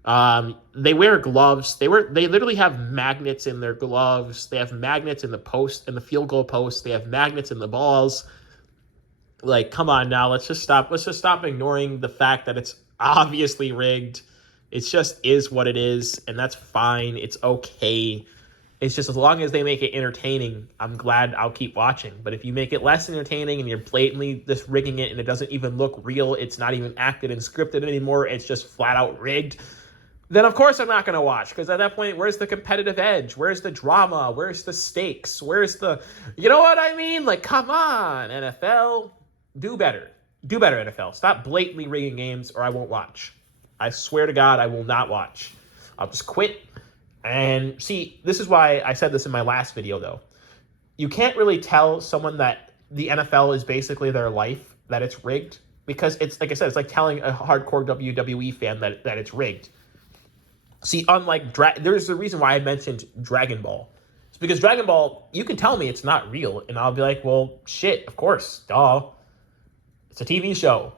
They wear gloves. They literally have magnets in their gloves. They have magnets in the post, in the field goal post. They have magnets in the balls. Like, come on now. Let's just stop ignoring the fact that it's obviously rigged. It just is what it is, and that's fine. It's okay. It's just as long as they make it entertaining, I'm glad I'll keep watching. But if you make it less entertaining and you're blatantly just rigging it and it doesn't even look real, it's not even acted and scripted anymore, it's just flat out rigged, then of course I'm not going to watch. Because at that point, where's the competitive edge? Where's the drama? Where's the stakes? Where's the... You know what I mean? Like, come on, NFL. Do better. Do better, NFL. Stop blatantly rigging games or I won't watch. I swear to God, I will not watch. I'll just quit. And see, this is why I said this in my last video, though. You can't really tell someone that the NFL is basically their life, that it's rigged. Because it's, like I said, it's like telling a hardcore WWE fan that it's rigged. See, unlike... there's a reason why I mentioned Dragon Ball. It's because Dragon Ball, you can tell me it's not real. And I'll be like, well, shit, of course, duh. It's a TV show.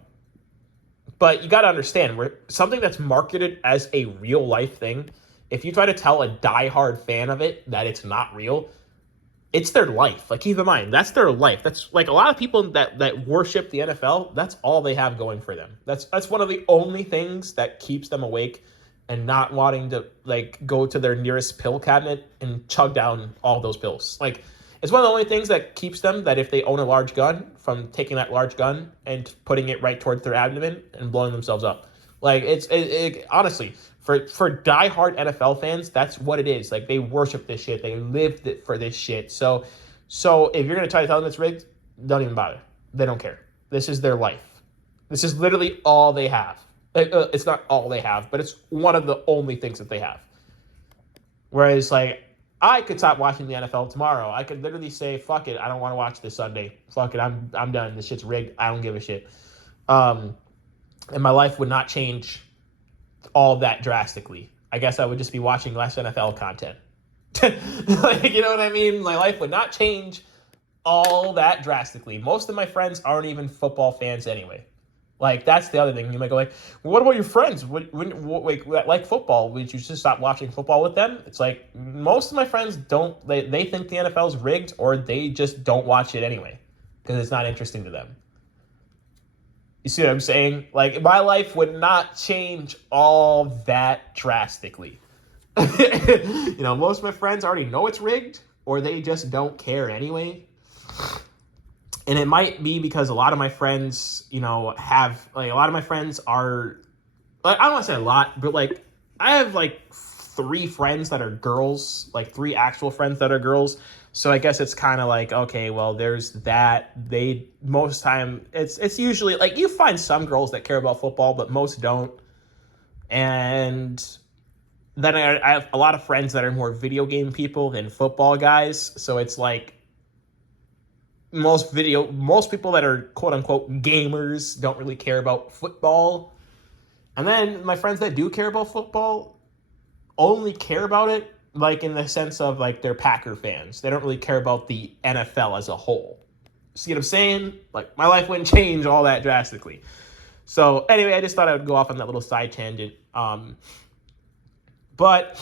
But you got to understand, something that's marketed as a real-life thing... If you try to tell a diehard fan of it that it's not real, it's their life. Like, keep in mind, that's their life. That's like a lot of people that worship the NFL, that's all they have going for them. That's one of the only things that keeps them awake and not wanting to, like, go to their nearest pill cabinet and chug down all those pills. Like, it's one of the only things that keeps them, that if they own a large gun, from taking that large gun and putting it right towards their abdomen and blowing themselves up. Like, honestly, for diehard NFL fans, that's what it is. Like, they worship this shit. They lived it for this shit. So if you're going to try to tell them it's rigged, don't even bother. They don't care. This is their life. This is literally all they have. It's not all they have, but it's one of the only things that they have. Whereas, like, I could stop watching the NFL tomorrow. I could literally say, fuck it, I don't want to watch this Sunday. Fuck it, I'm done. This shit's rigged. I don't give a shit. And my life would not change all that drastically. I guess I would just be watching less NFL content. Like, you know what I mean? My life would not change all that drastically. Most of my friends aren't even football fans anyway. Like, that's the other thing. You might go like, well, what about your friends? Like football, would you just stop watching football with them? It's like, most of my friends don't, they think the NFL is rigged, or they just don't watch it anyway because it's not interesting to them. You see what I'm saying? Like, my life would not change all that drastically. Most of my friends already know it's rigged, or they just don't care anyway. And it might be because a lot of my friends, have, like, a lot of my friends are, like, I don't want to say a lot, but, like, I have, like, 3 friends that are girls, like 3 actual friends that are girls. So I guess it's kind of like, okay, well, there's that. Most time, it's usually, like, you find some girls that care about football, but most don't. And then I have a lot of friends that are more video game people than football guys. So it's like, most people that are quote unquote gamers don't really care about football. And then my friends that do care about football only care about it like in the sense of like they're Packer fans. They don't really care about the NFL as a whole. See what I'm saying? Like, my life wouldn't change all that drastically. So anyway, I just thought I would go off on that little side tangent. But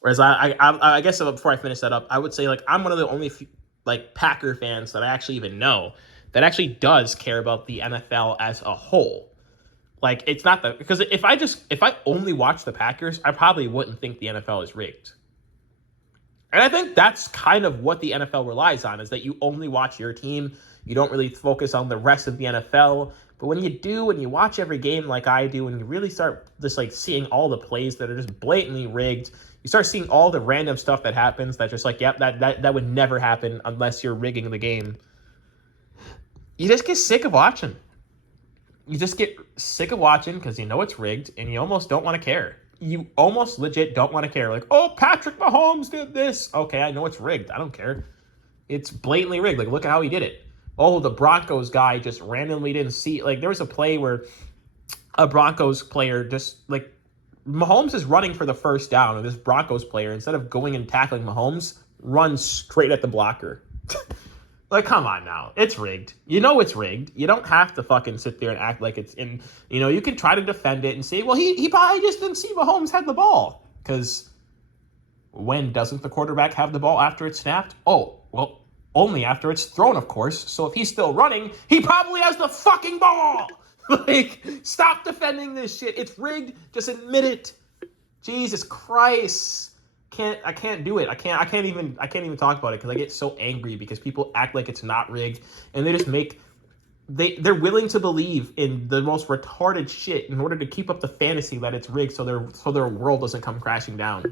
whereas I guess before I finish that up, I would say, like, I'm one of the only few, like, Packer fans that I actually even know that actually does care about the NFL as a whole. Like, it's not that, because if I only watch the Packers, I probably wouldn't think the NFL is rigged. And I think that's kind of what the NFL relies on, is that you only watch your team. You don't really focus on the rest of the NFL. But when you do, and you watch every game like I do, and you really start just like seeing all the plays that are just blatantly rigged, you start seeing all the random stuff that happens that's just like, yep, that would never happen unless you're rigging the game. You just get sick of watching. You just get sick of watching because you know it's rigged, and you almost don't want to care. You almost legit don't want to care. Like, oh, Patrick Mahomes did this. Okay, I know it's rigged. I don't care. It's blatantly rigged. Like, look at how he did it. Oh, the Broncos guy just randomly didn't see. Like, there was a play where a Broncos player just, like, Mahomes is running for the first down, and this Broncos player, instead of going and tackling Mahomes, runs straight at the blocker. Like, come on now. It's rigged. You know it's rigged. You don't have to fucking sit there and act like it's in... you can try to defend it and say, well, he probably just didn't see Mahomes had the ball. Because when doesn't the quarterback have the ball after it's snapped? Oh, well, only after it's thrown, of course. So if he's still running, he probably has the fucking ball. Like, stop defending this shit. It's rigged. Just admit it. Jesus Christ. I can't do it. I can't even talk about it because I get so angry because people act like it's not rigged, and they just they're willing to believe in the most retarded shit in order to keep up the fantasy that it's rigged, so their world doesn't come crashing down.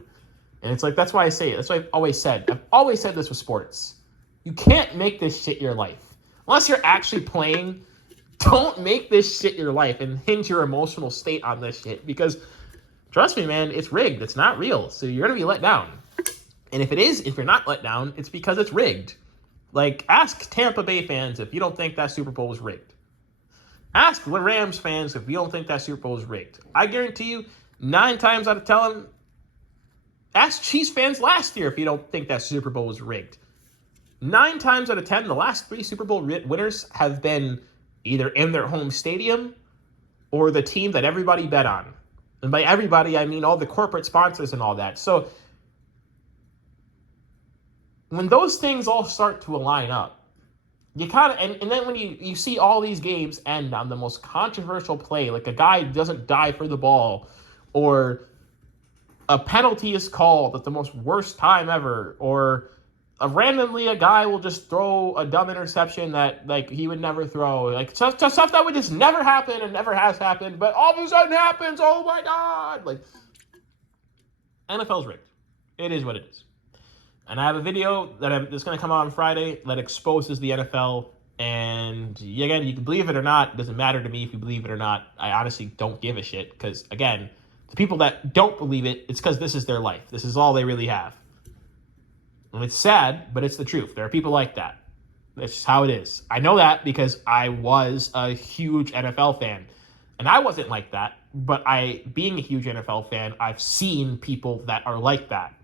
And it's like, that's why I say it. That's why I've always said this with sports. You can't make this shit your life. Unless you're actually playing, don't make this shit your life and hinge your emotional state on this shit, because trust me, man, it's rigged. It's not real. So you're going to be let down. And if you're not let down, it's because it's rigged. Like, ask Tampa Bay fans if you don't think that Super Bowl was rigged. Ask the Rams fans if you don't think that Super Bowl was rigged. I guarantee you, 9 times out of 10, ask Chiefs fans last year if you don't think that Super Bowl was rigged. 9 times out of 10, the last 3 Super Bowl winners have been either in their home stadium or the team that everybody bet on. And by everybody, I mean all the corporate sponsors and all that. So when those things all start to align up, you kind of, and then when you see all these games end on the most controversial play, like a guy doesn't die for the ball, or a penalty is called at the most worst time ever, or randomly a guy will just throw a dumb interception that, like, he would never throw. Like, stuff that would just never happen and never has happened, but all of a sudden happens. Oh my God. Like, NFL's rigged. It is what it is. And I have a video that's going to come out on Friday that exposes the NFL. And again, you can believe it or not. It doesn't matter to me if you believe it or not. I honestly don't give a shit, because, again, the people that don't believe it, it's because this is their life. This is all they really have. And it's sad, but it's the truth. There are people like that. That's just how it is. I know that because I was a huge NFL fan. And I wasn't like that, but being a huge NFL fan, I've seen people that are like that,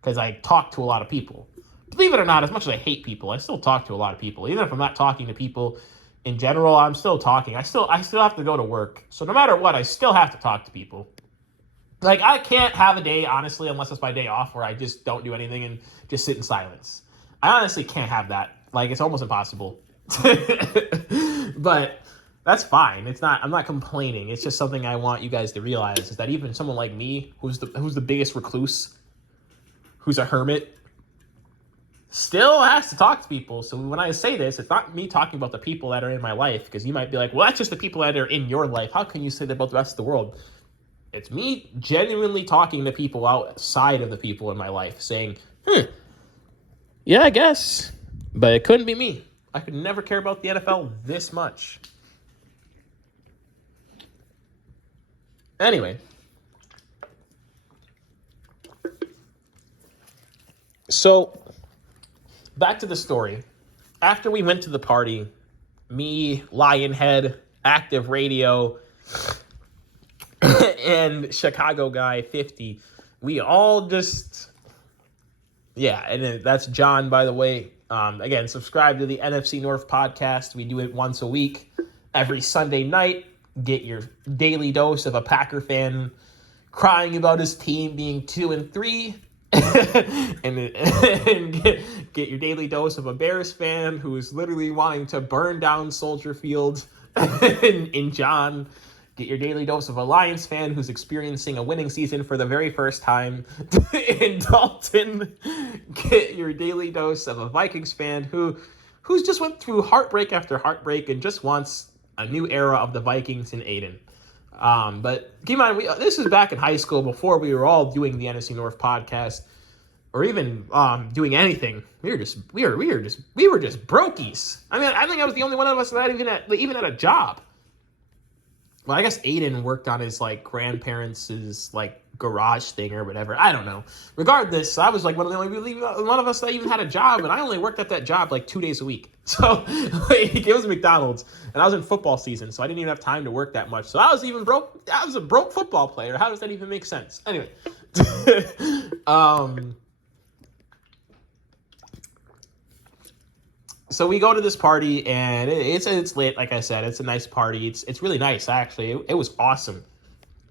because I talk to a lot of people. Believe it or not, as much as I hate people, I still talk to a lot of people. Even if I'm not talking to people in general, I'm still talking. I still have to go to work. So no matter what, I still have to talk to people. Like, I can't have a day, honestly, unless it's my day off, where I just don't do anything and just sit in silence. I honestly can't have that. Like, it's almost impossible. But that's fine. I'm not complaining. It's just something I want you guys to realize, is that even someone like me, who's the biggest recluse, who's a hermit, still has to talk to people. So when I say this, it's not me talking about the people that are in my life, because you might be like, well, that's just the people that are in your life. How can you say that about the rest of the world? It's me genuinely talking to people outside of the people in my life, saying, yeah, I guess. But it couldn't be me. I could never care about the NFL this much. Anyway. So, back to the story. After we went to the party, me, Lionhead, Active Radio, and Chicago Guy 50, we all just... Yeah, and that's John, by the way. Again, subscribe to the NFC North podcast. We do it once a week, every Sunday night. Get your daily dose of a Packer fan crying about his team being 2-3, and get your daily dose of a Bears fan who is literally wanting to burn down Soldier Field. in John. Get your daily dose of a Lions fan who's experiencing a winning season for the very first time in Dalton. Get your daily dose of a Vikings fan who's just went through heartbreak after heartbreak and just wants a new era of the Vikings in Aiden. But keep in mind, this is back in high school, before we were all doing the NFC North podcast, or even doing anything. We were just brokies. I mean, I think I was the only one of us that even had a job. Well, I guess Aiden worked on his, like, grandparents' like, garage thing or whatever. I don't know. Regardless, I was, like, one of the only one of us that even had a job, and I only worked at that job, like, 2 days a week. So, like, it was McDonald's, and I was in football season, so I didn't even have time to work that much. So I was even broke. I was a broke football player. How does that even make sense? Anyway. So we go to this party, and it's lit. Like I said, it's a nice party. It's really nice, actually. It was awesome.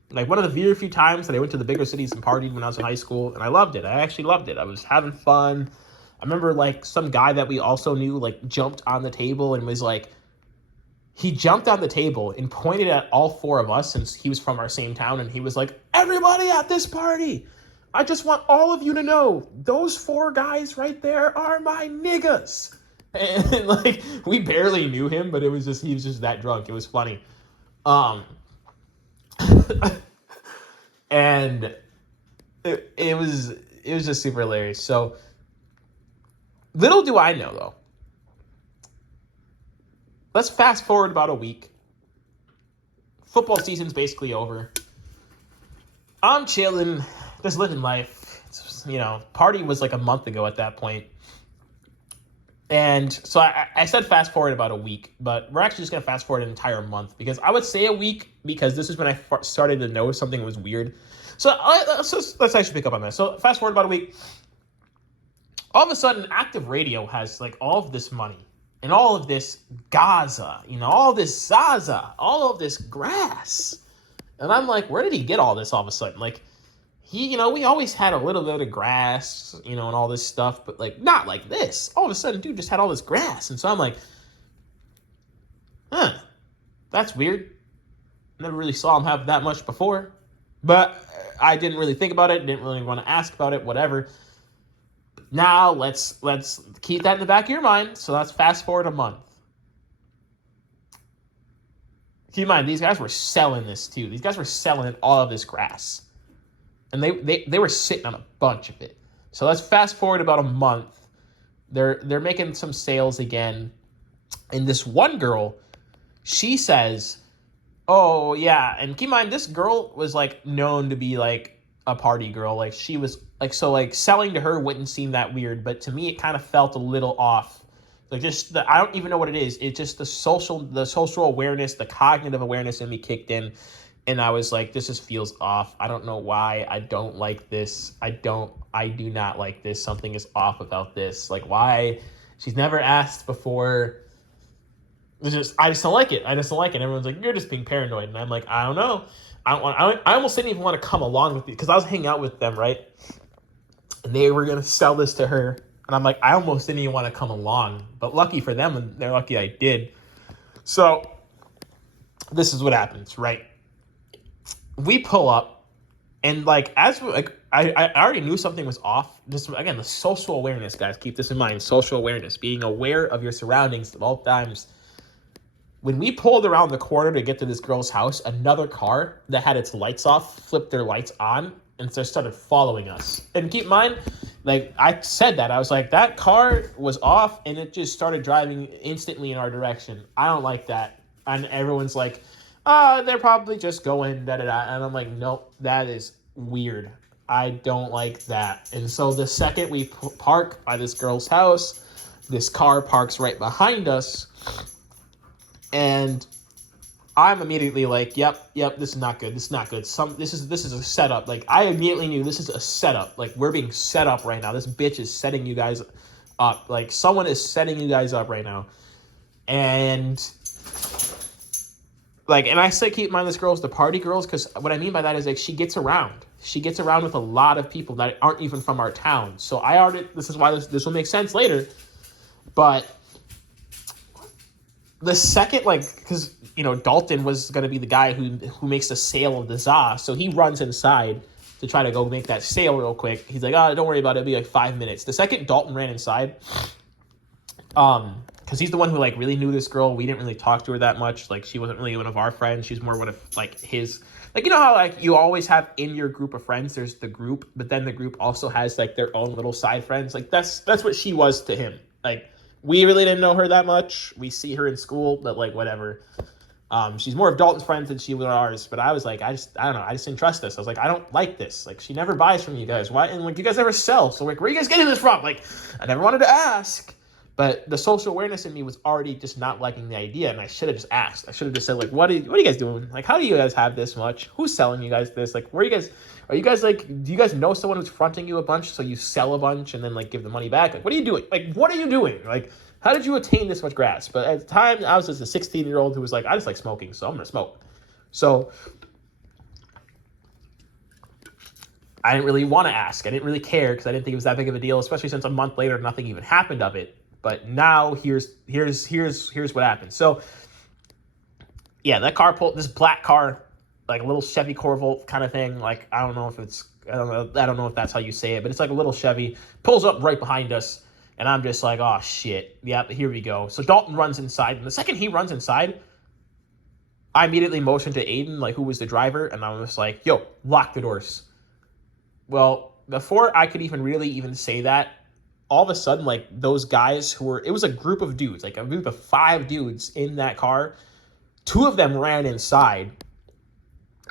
Like, one of the very few times that I went to the bigger cities and partied when I was in high school, and I loved it. I actually loved it. I was having fun. I remember, like, some guy that we also knew, like, jumped on the table and was like, he jumped on the table and pointed at all four of us, since he was from our same town, and he was like, everybody at this party, I just want all of you to know, those four guys right there are my niggas. And, like, we barely knew him, but he was just that drunk. It was funny. And it was just super hilarious. So, little do I know, though. Let's fast forward about a week. Football season's basically over. I'm chilling, just living life. Party was like a month ago at that point. And so I said fast forward about a week, but we're actually just going to fast forward an entire month, because I would say a week because this is when I started to know something was weird. So let's actually pick up on this. So fast forward about a week. All of a sudden, Active Radio has, like, all of this money and all of this Gaza, all this Zaza, all of this grass. And I'm like, where did he get all this all of a sudden? Like, we always had a little bit of grass, and all this stuff, but, like, not like this. All of a sudden, dude just had all this grass. And so I'm like, that's weird. Never really saw him have that much before. But I didn't really think about it, didn't really want to ask about it, whatever. Now, let's keep that in the back of your mind. So let's fast forward a month. Keep in mind, these guys were selling this, too. These guys were selling all of this grass. And they were sitting on a bunch of it. So let's fast forward about a month. They're making some sales again. And this one girl, she says, oh, yeah. And keep in mind, this girl was, like, known to be, like, a party girl. Like, she was, like, so, like, selling to her wouldn't seem that weird. But to me, it kind of felt a little off. Like, just, I don't even know what it is. It's just the social awareness, the cognitive awareness in me kicked in. And I was like, this just feels off. I don't know why. I don't like this. I do not like this. Something is off about this. Like, why? She's never asked before. I just don't like it. I just don't like it. And everyone's like, you're just being paranoid. And I'm like, I don't know. I don't want. I almost didn't even want to come along with you because I was hanging out with them, right? And they were gonna sell this to her, and I'm like, I almost didn't even want to come along. But lucky for them, and they're lucky I did. So this is what happens, right? We pull up, and like as we, like I already knew something was off. Just again, the social awareness, guys. Keep this in mind: social awareness, being aware of your surroundings at all times. When we pulled around the corner to get to this girl's house, another car that had its lights off flipped their lights on and so started following us. And keep in mind, like I said that, I was like, that car was off and it just started driving instantly in our direction. I don't like that. And everyone's like, they're probably just going da-da-da. And I'm like, nope, that is weird. I don't like that. And so the second we park by this girl's house, this car parks right behind us. And I'm immediately like, yep, this is not good. This is not good. This is a setup. Like I immediately knew this is a setup. Like we're being set up right now. This bitch is setting you guys up. Like someone is setting you guys up right now. And like, and I say keep in mind this girl's the party girls, because what I mean by that is like she gets around. She gets around with a lot of people that aren't even from our town. So I already, this is why this will make sense later. But the second, like, because, you know, Dalton was going to be the guy who makes the sale of the ZA. So he runs inside to try to go make that sale real quick. He's like, don't worry about it. It'll be like 5 minutes. The second Dalton ran inside, because he's the one who, like, really knew this girl. We didn't really talk to her that much. Like, she wasn't really one of our friends. She's more one of, like, his. Like, you know how, like, you always have in your group of friends, there's the group, but then the group also has, like, their own little side friends. Like, that's what she was to him. Like, we really didn't know her that much. We see her in school, but like whatever. She's more of Dalton's friends than she was ours. But I was like, I don't know. I just didn't trust this. I was like, I don't like this. Like she never buys from you guys. Why? And like you guys never sell. So like, where are you guys getting this from? Like I never wanted to ask. But the social awareness in me was already just not liking the idea, and I should have just asked. I should have just said like, what are you guys doing? Like, how do you guys have this much? Who's selling you guys this? Like, where are you guys? Are you guys like? Do you guys know someone who's fronting you a bunch, so you sell a bunch and then like give the money back? Like, what are you doing? Like, what are you doing? Like, how did you attain this much grass? But at the time, I was just a 16-year-old who was like, I just like smoking, so I'm gonna smoke. So I didn't really want to ask. I didn't really care because I didn't think it was that big of a deal, especially since a month later nothing even happened of it. But now here's what happened. So yeah, that car pulled, this black car, like a little Chevy Corvette kind of thing. Like I don't know if that's how you say it, but it's like a little Chevy pulls up right behind us, and I'm just like, oh shit, yep, here we go. So Dalton runs inside, and the second he runs inside, I immediately motioned to Aiden, like who was the driver, and I was like, yo, lock the doors. Well, before I could even say that, all of a sudden, like, those guys it was a group of dudes, like a group of 5 dudes in that car. 2 of them ran inside.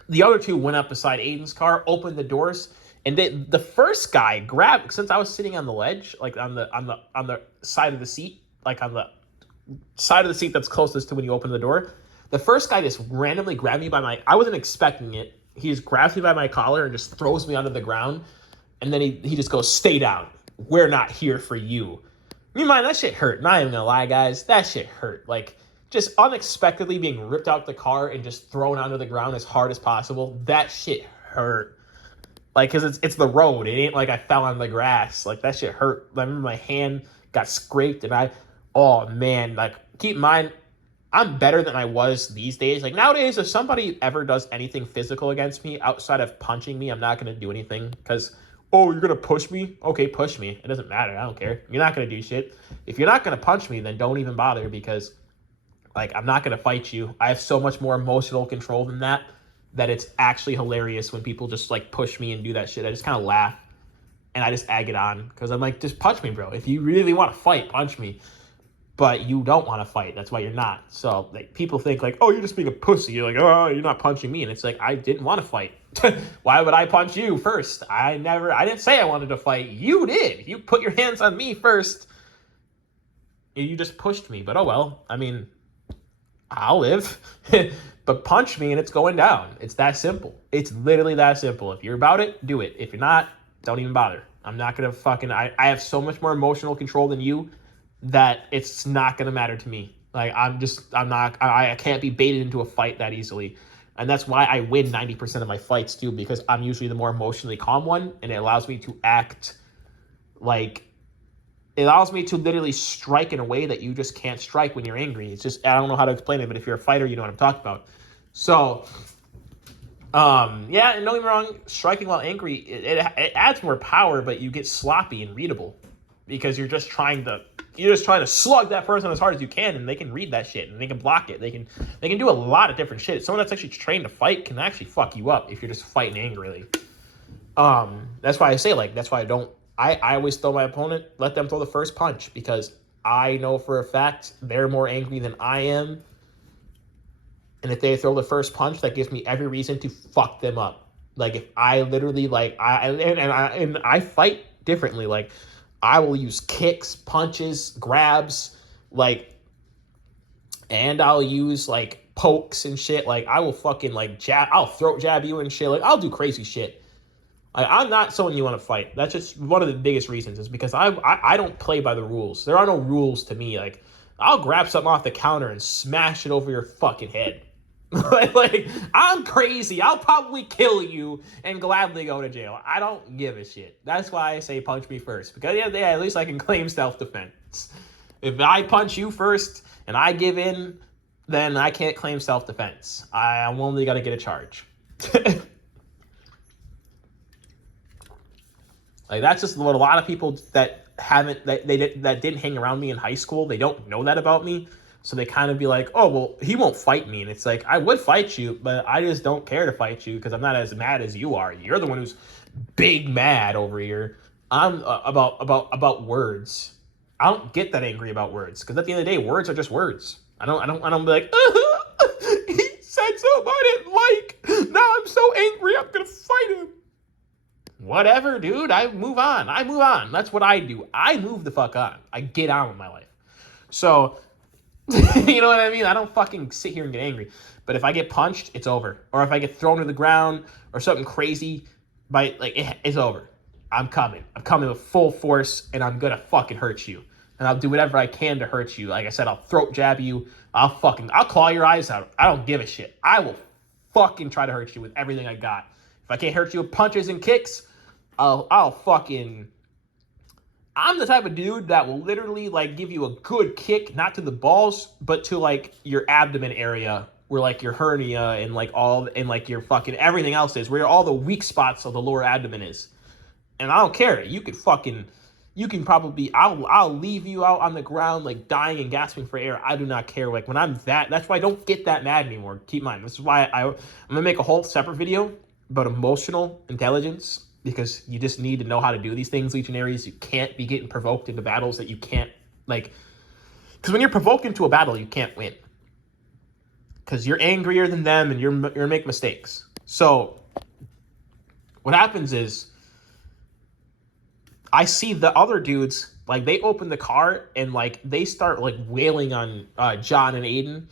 The other 2 went up beside Aiden's car, opened the doors, and the first guy grabbed, since I was sitting on the ledge, like on the side of the seat, like on the side of the seat that's closest to when you open the door, the first guy just randomly grabbed me I wasn't expecting it. He just grabs me by my collar and just throws me onto the ground, and then he just goes, stay down. We're not here for you. You mind, that shit hurt. Not even gonna lie, guys. That shit hurt. Like, just unexpectedly being ripped out the car and just thrown onto the ground as hard as possible. That shit hurt. Like, because it's the road. It ain't like I fell on the grass. Like, that shit hurt. I remember my hand got scraped, and oh, man. Like, keep in mind, I'm better than I was these days. Like, nowadays, if somebody ever does anything physical against me outside of punching me, I'm not going to do anything because, oh, you're going to push me? Okay, push me. It doesn't matter. I don't care. You're not going to do shit. If you're not going to punch me, then don't even bother because, like, I'm not going to fight you. I have so much more emotional control than that it's actually hilarious when people just, like, push me and do that shit. I just kind of laugh and I just egg it on because I'm like, just punch me, bro. If you really want to fight, punch me. But you don't want to fight. That's why you're not. So, like, people think, like, oh, you're just being a pussy. You're like, oh, you're not punching me. And it's like, I didn't want to fight. Why would I punch you first? I didn't say I wanted to fight. You did. You put your hands on me first. You just pushed me. But oh well. I mean, I'll live. But punch me and it's going down. It's that simple. It's literally that simple. If you're about it, do it. If you're not, don't even bother. I'm not going to I have so much more emotional control than you that it's not going to matter to me. Like, I can't be baited into a fight that easily. And that's why I win 90% of my fights too, because I'm usually the more emotionally calm one, and it allows me to act like, it allows me to literally strike in a way that you just can't strike when you're angry. It's just, I don't know how to explain it, but if you're a fighter, you know what I'm talking about. So, yeah, and don't get me wrong, striking while angry, it adds more power, but you get sloppy and readable because you're just trying to slug that person as hard as you can, and they can read that shit and they can block it. They can do a lot of different shit. Someone that's actually trained to fight can actually fuck you up if you're just fighting angrily. That's why I say, like, that's why I always throw my opponent, let them throw the first punch, because I know for a fact they're more angry than I am. And if they throw the first punch, that gives me every reason to fuck them up. Like, if I literally, like, I fight differently. Like, I will use kicks, punches, grabs, like, and I'll use, like, pokes and shit. Like, I will fucking, like, I'll throat jab you and shit. Like, I'll do crazy shit. Like, I'm not someone you want to fight. That's just one of the biggest reasons, is because I don't play by the rules. There are no rules to me. Like, I'll grab something off the counter and smash it over your fucking head. like, I'm crazy. I'll probably kill you and gladly go to jail. I don't give a shit. That's why I say punch me first. Because yeah, at least I can claim self-defense. If I punch you first and I give in, then I can't claim self-defense. I'm only got to get a charge. Like, that's just what a lot of people that didn't hang around me in high school, they don't know that about me. So they kind of be like, oh, well, he won't fight me. And it's like, I would fight you, but I just don't care to fight you because I'm not as mad as you are. You're the one who's big mad over here. I'm about words. I don't get that angry about words, because at the end of the day, words are just words. I don't be like, he said something I didn't like. Now I'm so angry, I'm gonna fight him. Whatever, dude. I move on. That's what I do. I move the fuck on. I get on with my life. So, you know what I mean? I don't fucking sit here and get angry. But if I get punched, it's over. Or if I get thrown to the ground or something crazy, it's over. I'm coming. I'm coming with full force, and I'm gonna fucking hurt you. And I'll do whatever I can to hurt you. Like I said, I'll throat jab you. I'll claw your eyes out. I don't give a shit. I will fucking try to hurt you with everything I got. If I can't hurt you with punches and kicks, I'm the type of dude that will literally, like, give you a good kick, not to the balls, but to, like, your abdomen area, where, like, your hernia and, like, your fucking everything else is, where all the weak spots of the lower abdomen is. And I don't care. You can probably, I'll leave you out on the ground, like, dying and gasping for air. I do not care. Like, when that's why I don't get that mad anymore. Keep in mind, this is why I'm going to make a whole separate video about emotional intelligence, because you just need to know how to do these things, Legionaries. You can't be getting provoked into battles that you can't, like, because when you're provoked into a battle, you can't win, because you're angrier than them and you're make mistakes. So what happens is, I see the other dudes, like, they open the car and, like, they start, like, wailing on John and Aiden,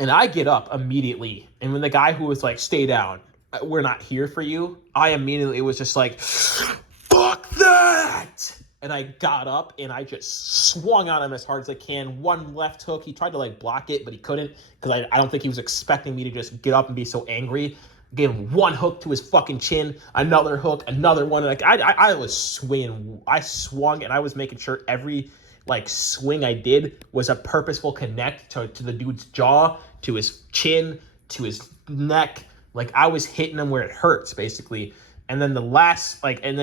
and I get up immediately, and when the guy who was like, stay down, we're not here for you, I immediately was just like, fuck that! And I got up and I just swung on him as hard as I can. One left hook, he tried to, like, block it, but he couldn't, because I don't think he was expecting me to just get up and be so angry. Gave him one hook to his fucking chin, another hook, another one. Like, I was swinging. I swung, and I was making sure every, like, swing I did was a purposeful connect to the dude's jaw, to his chin, to his neck. Like, I was hitting him where it hurts, basically. And then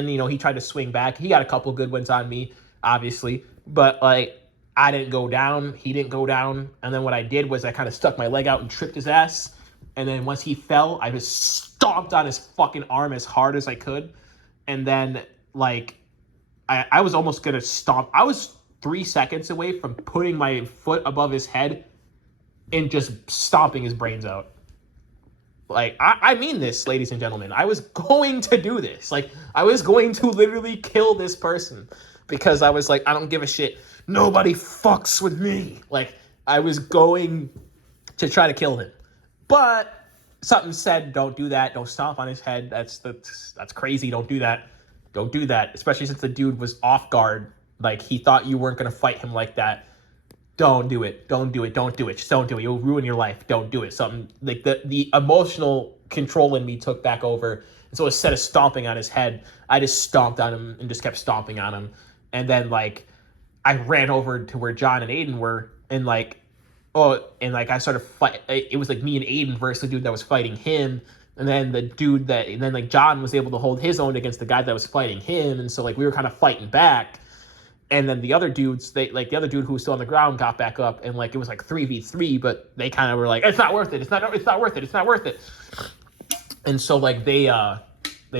he tried to swing back. He got a couple good ones on me, obviously. But, like, I didn't go down. He didn't go down. And then what I did was I kind of stuck my leg out and tripped his ass. And then once he fell, I just stomped on his fucking arm as hard as I could. And then, like, I was almost going to stomp. I was 3 seconds away from putting my foot above his head and just stomping his brains out. Like, I mean this, ladies and gentlemen. I was going to do this. Like, I was going to literally kill this person because I was like, I don't give a shit. Nobody fucks with me. Like, I was going to try to kill him. But something said, don't do that. Don't stomp on his head. That's crazy. Don't do that. Don't do that. Especially since the dude was off guard. Like, he thought you weren't going to fight him like that. don't do it. Don't do it. Don't do it. Just don't do it. You'll ruin your life. Don't do it. Something like the emotional control in me took back over. And so instead of stomping on his head, I just stomped on him and just kept stomping on him. And then like I ran over to where John and Aiden were, and like, I started fight. It was like me and Aiden versus the dude that was fighting him. And then like John was able to hold his own against the guy that was fighting him. And so like we were kind of fighting back. And then the other dudes, the other dude who was still on the ground got back up, and like it was like 3v3, but they kind of were like, it's not worth it. It's not worth it. It's not worth it. And so like they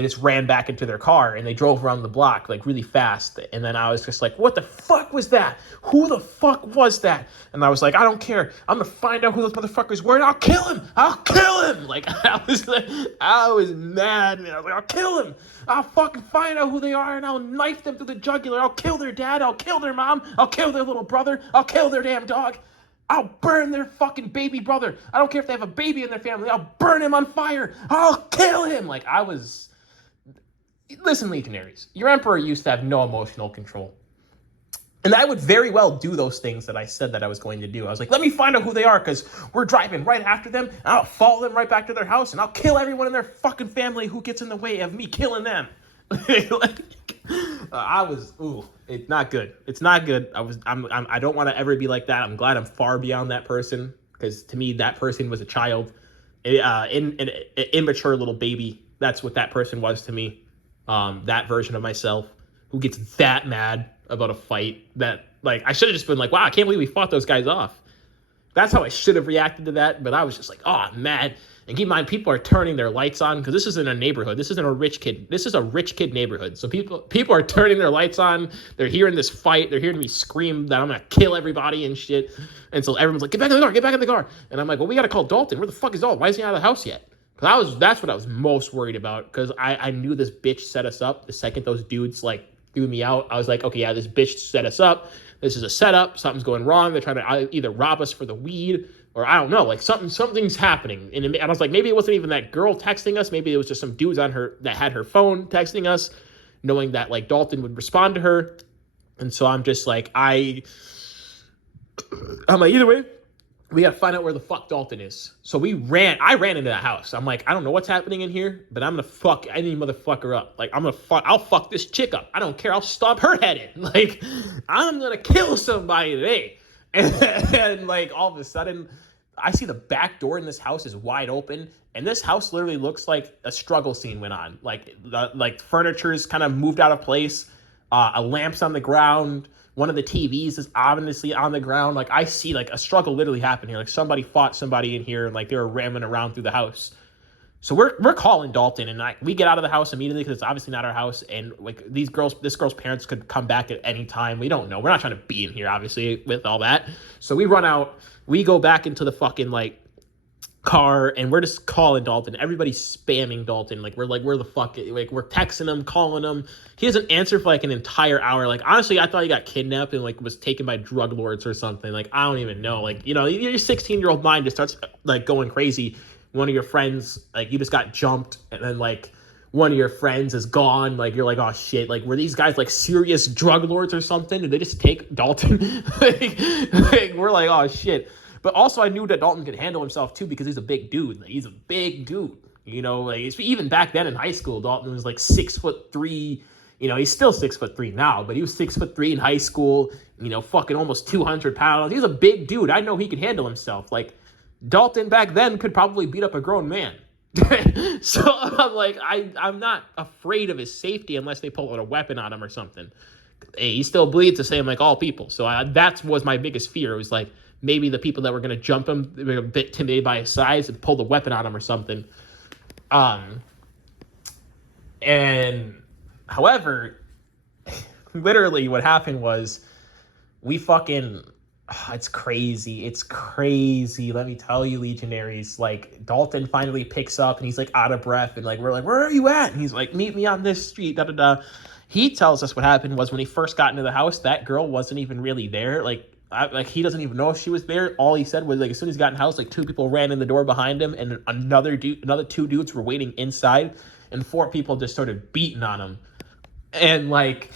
just ran back into their car and they drove around the block like really fast. And then I was just like, what the fuck was that? Who the fuck was that? And I was like, I don't care. I'm gonna find out who those motherfuckers were and I'll kill him. Like I was mad, man. I was like, I'll kill him. I'll fucking find out who they are and I'll knife them through the jugular. I'll kill their dad. I'll kill their mom. I'll kill their little brother. I'll kill their damn dog. I'll burn their fucking baby brother. I don't care if they have a baby in their family. I'll burn him on fire. I'll kill him. Like I was... Listen, Legionaries, your Emperor used to have no emotional control. And I would very well do those things that I said that I was going to do. I was like, let me find out who they are, because we're driving right after them, and I'll follow them right back to their house, and I'll kill everyone in their fucking family who gets in the way of me killing them. It's not good. It's not good. I don't want to ever be like that. I'm glad I'm far beyond that person, because to me, that person was a child, an immature little baby. That's what that person was to me. That version of myself who gets that mad about a fight that, like, I should have just been like, wow, I can't believe we fought those guys off. That's how I should have reacted to that, but I was just like, oh, I'm mad. And keep in mind, people are turning their lights on, because this isn't a neighborhood. This isn't a rich kid. This is a rich kid neighborhood. So people are turning their lights on. They're hearing this fight. They're hearing me scream that I'm going to kill everybody and shit. And so everyone's like, get back in the car, get back in the car. And I'm like, well, we got to call Dalton. Where the fuck is Dalton? Why is he out of the house yet? That's what I was most worried about, because I knew this bitch set us up. The second those dudes like threw me out, I was like, okay, yeah, this bitch set us up. This is a setup. Something's going wrong. They're trying to either rob us for the weed, or I don't know, like something's happening. And I was like, maybe it wasn't even that girl texting us. Maybe it was just some dudes on her that had her phone texting us, knowing that like Dalton would respond to her. And so I'm just like, I'm like, either way, we got to find out where the fuck Dalton is. So I ran into that house. I'm like, I don't know what's happening in here, but I'm going to fuck any motherfucker up. Like, I'll fuck this chick up. I don't care. I'll stomp her head in. Like, I'm going to kill somebody today. And like, all of a sudden, I see the back door in this house is wide open. And this house literally looks like a struggle scene went on. Like furniture's kind of moved out of place. A lamp's on the ground. One of the TVs is obviously on the ground. Like, I see, like, a struggle literally happen here. Like, somebody fought somebody in here, and, like, they were ramming around through the house. So we're calling Dalton, and we get out of the house immediately, because it's obviously not our house. And, like, this girl's parents could come back at any time. We don't know. We're not trying to be in here, obviously, with all that. So we run out. We go back into the fucking, like, car, and we're just calling Dalton. Everybody's spamming Dalton. Like, where the fuck? Like, we're texting him, calling him. He doesn't answer for like an entire hour. Like, honestly, I thought he got kidnapped and like was taken by drug lords or something. Like, I don't even know. Like, you know, your 16-year-old mind just starts like going crazy. One of your friends, like, you just got jumped, and then like one of your friends is gone. Like, you're like, oh shit. Like, were these guys like serious drug lords or something? Did they just take Dalton? like, we're like, oh shit. But also, I knew that Dalton could handle himself, too, because he's a big dude. Like, he's a big dude. You know, like, even back then in high school, Dalton was like 6'3". You know, he's still 6'3" now, but he was 6'3" in high school. You know, fucking almost 200 pounds. He's a big dude. I know he can handle himself. Like, Dalton back then could probably beat up a grown man. So I'm like, I'm not afraid of his safety unless they pull out a weapon on him or something. Hey, he still bleeds the same like all people. So that was my biggest fear. It was like, maybe the people that were going to jump him, they were a bit intimidated by his size and pulled a weapon on him or something. And however, literally what happened was we fucking, it's crazy. It's crazy. Let me tell you, Legionaries, like Dalton finally picks up and he's like out of breath. And like, we're like, where are you at? And he's like, meet me on this street, da, da, da. He tells us what happened was when he first got into the house, that girl wasn't even really there. Like he doesn't even know if she was there. All he said was like, as soon as he got in the house, like 2 people ran in the door behind him, and another 2 dudes were waiting inside, and 4 people just started beating on him. And like,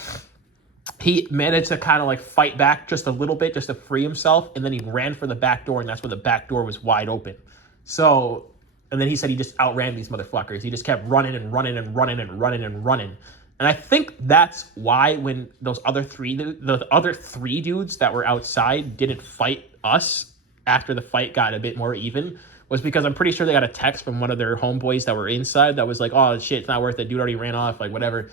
he managed to kind of like fight back just a little bit just to free himself, and then he ran for the back door, and that's when the back door was wide open. So, and then he said he just outran these motherfuckers. He just kept running and running and running and running and running. And I think that's why when the other three dudes that were outside didn't fight us after the fight got a bit more even, was because I'm pretty sure they got a text from one of their homeboys that were inside that was like, oh shit, it's not worth it. Dude already ran off, like whatever.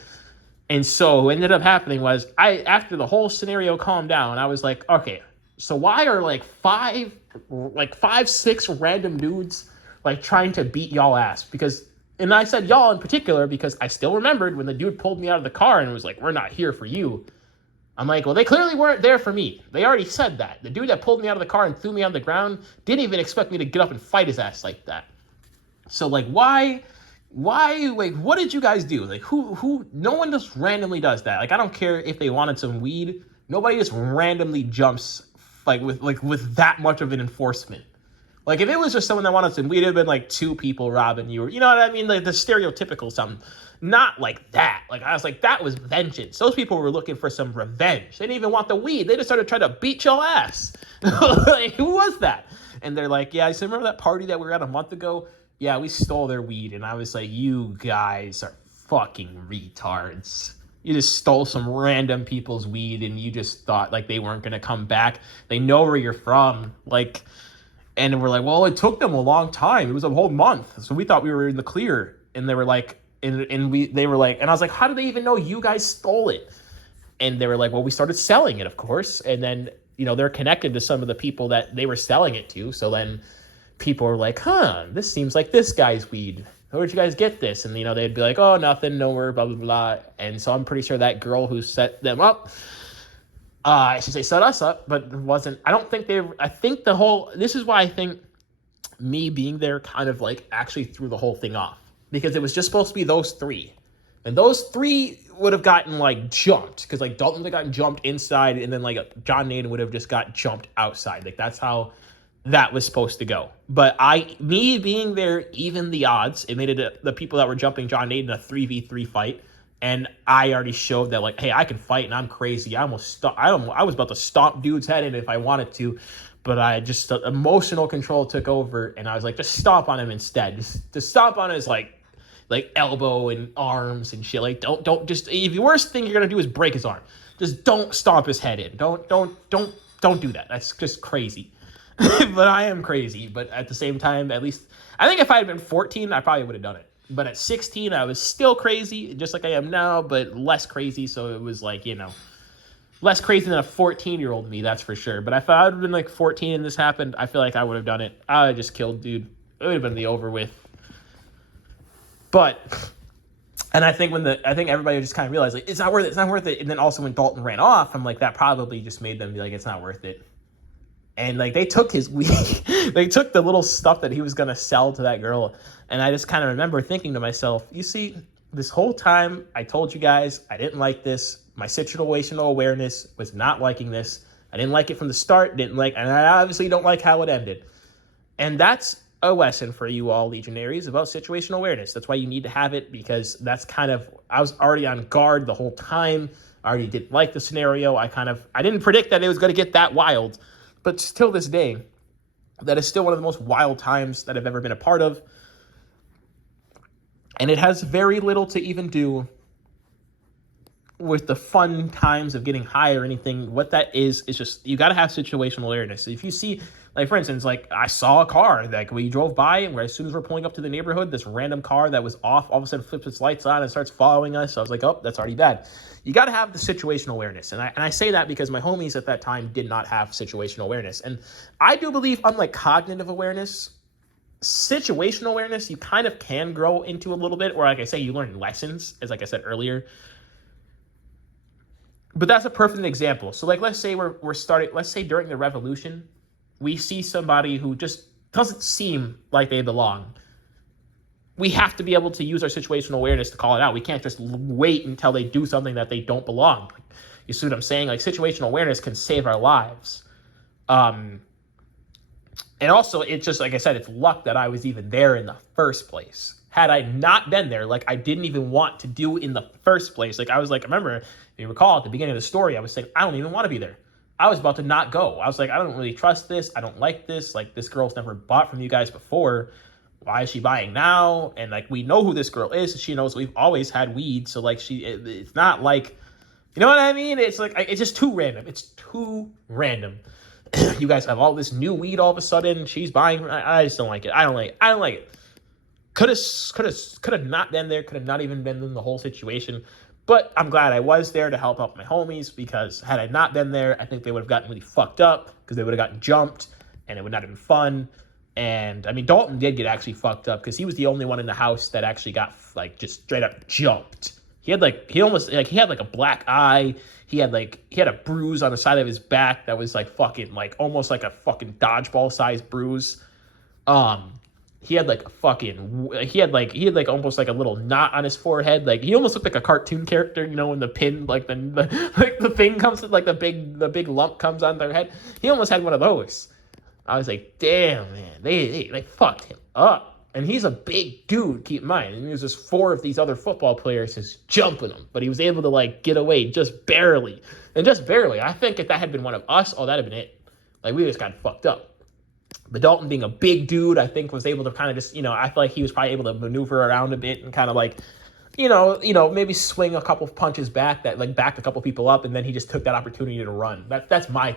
And so what ended up happening was, after the whole scenario calmed down, I was like, okay, so why are like five, six random dudes like trying to beat y'all ass? Because, and I said y'all in particular because I still remembered when the dude pulled me out of the car and was like, we're not here for you. I'm like, well, they clearly weren't there for me. They already said that. The dude that pulled me out of the car and threw me on the ground didn't even expect me to get up and fight his ass like that. So like, why, like, what did you guys do? Like, who, no one just randomly does that. Like, I don't care if they wanted some weed. Nobody just randomly jumps with that much of an enforcement. Like, if it was just someone that wanted some weed, it would have been like two people robbing you, or, you know what I mean? Like the stereotypical something. Not like that. Like, I was like, that was vengeance. Those people were looking for some revenge. They didn't even want the weed. They just started trying to beat your ass. Like, who was that? And they're like, yeah, I still remember that party that we were at a month ago? Yeah, we stole their weed. And I was like, you guys are fucking retards. You just stole some random people's weed and you just thought like they weren't going to come back. They know where you're from. Like, and we're like, well, it took them a long time. It was a whole month. So we thought we were in the clear. And they were like, they were like, and I was like, how do they even know you guys stole it? And they were like, well, we started selling it, of course. And then, you know, they're connected to some of the people that they were selling it to. So then people were like, huh, this seems like this guy's weed. Where'd you guys get this? And, you know, they'd be like, oh, nothing, nowhere, blah, blah, blah. And so I'm pretty sure that girl who set them up, I should say set us up, but wasn't, I don't think I think this is why I think me being there kind of like actually threw the whole thing off. Because it was just supposed to be those three. And those three would have gotten, like, jumped. Because, like, Dalton would have gotten jumped inside. And then, like, John Naden would have just got jumped outside. Like, that's how that was supposed to go. But me being there, even the odds, it made it the people that were jumping John Naden a 3v3 fight. And I already showed that, like, hey, I can fight and I'm crazy. I was about to stomp dude's head in if I wanted to. But I just, emotional control took over. And I was like, just stomp on him instead. Just stomp on his, like elbow and arms and shit. Like, don't just, if the worst thing you're gonna do is break his arm, just don't stomp his head in. Don't do that. That's just crazy. But I am crazy. But at the same time, at least, I think if I had been 14, I probably would have done it. But at 16, I was still crazy, just like I am now, but less crazy. So it was like, you know, less crazy than a 14-year-old me, that's for sure. But if I would have been like 14 and this happened, I feel like I would have done it. I would have just killed dude. It would have been the over with. But, and I think everybody just kind of realized, like, it's not worth it. And then also when Dalton ran off, I'm like, that probably just made them be like, it's not worth it. And, like, they took his weed. They took the little stuff that he was going to sell to that girl. And I just kind of remember thinking to myself, you see, this whole time I told you guys I didn't like this. My situational awareness was not liking this. I didn't like it from the start. And I obviously don't like how it ended. And that's a lesson for you all legionaries about situational awareness. That's why you need to have it, because that's kind of, I was already on guard the whole time. I already didn't like the scenario. I didn't predict that it was going to get that wild, but still this day, that is still one of the most wild times that I've ever been a part of. And it has very little to even do with the fun times of getting high or anything. What that is just, you got to have situational awareness. If you see, like, for instance, like, I saw a car, like, we drove by, and as soon as we're pulling up to the neighborhood, this random car that was off, all of a sudden flips its lights on and starts following us. So I was like, oh, that's already bad. You got to have the situational awareness. And I say that because my homies at that time did not have situational awareness. And I do believe, unlike cognitive awareness, situational awareness, you kind of can grow into a little bit, or like I say, you learn lessons, as like I said earlier. But that's a perfect example. So, like, let's say let's say during the revolution, we see somebody who just doesn't seem like they belong. We have to be able to use our situational awareness to call it out. We can't just wait until they do something that they don't belong. You see what I'm saying? Like, situational awareness can save our lives. And also, it's just, like I said, it's luck that I was even there in the first place. had I not been there, like I didn't even want to do in the first place. Like I was like, I remember, if you recall at the beginning of the story, I was saying, I don't even want to be there. I was about to not go. I was like, I don't really trust this. I don't like this. Like, this girl's never bought from you guys before. Why is she buying now? And like, we know who this girl is. She knows we've always had weed. So like, it's not like, you know what I mean? It's like, it's just too random. It's too random. You guys have all this new weed all of a sudden. She's buying. I just don't like it. I don't like it. Could have not been there. Could have not even been in the whole situation. But I'm glad I was there to help out my homies, because had I not been there, I think they would have gotten really fucked up, because they would have gotten jumped and it would not have been fun. And I mean, Dalton did get actually fucked up because he was the only one in the house that actually got like just straight up jumped. He had like a black eye. He had a bruise on the side of his back that was like fucking like almost like a fucking dodgeball sized bruise. He had almost like a little knot on his forehead. Like he almost looked like a cartoon character, you know, when the pin, like the thing comes, like the big lump comes on their head. He almost had one of those. I was like, damn, man, they fucked him up. And he's a big dude, keep in mind. And there's just 4 of these other football players just jumping him. But he was able to, like, get away just barely. And just barely. I think if that had been one of us, oh, that'd have been it. Like, we just got fucked up. But Dalton, being a big dude, I think was able to kind of just, you know, I feel like he was probably able to maneuver around a bit and kind of like, you know, maybe swing a couple of punches back that, like, backed a couple people up. And then he just took that opportunity to run. That's my...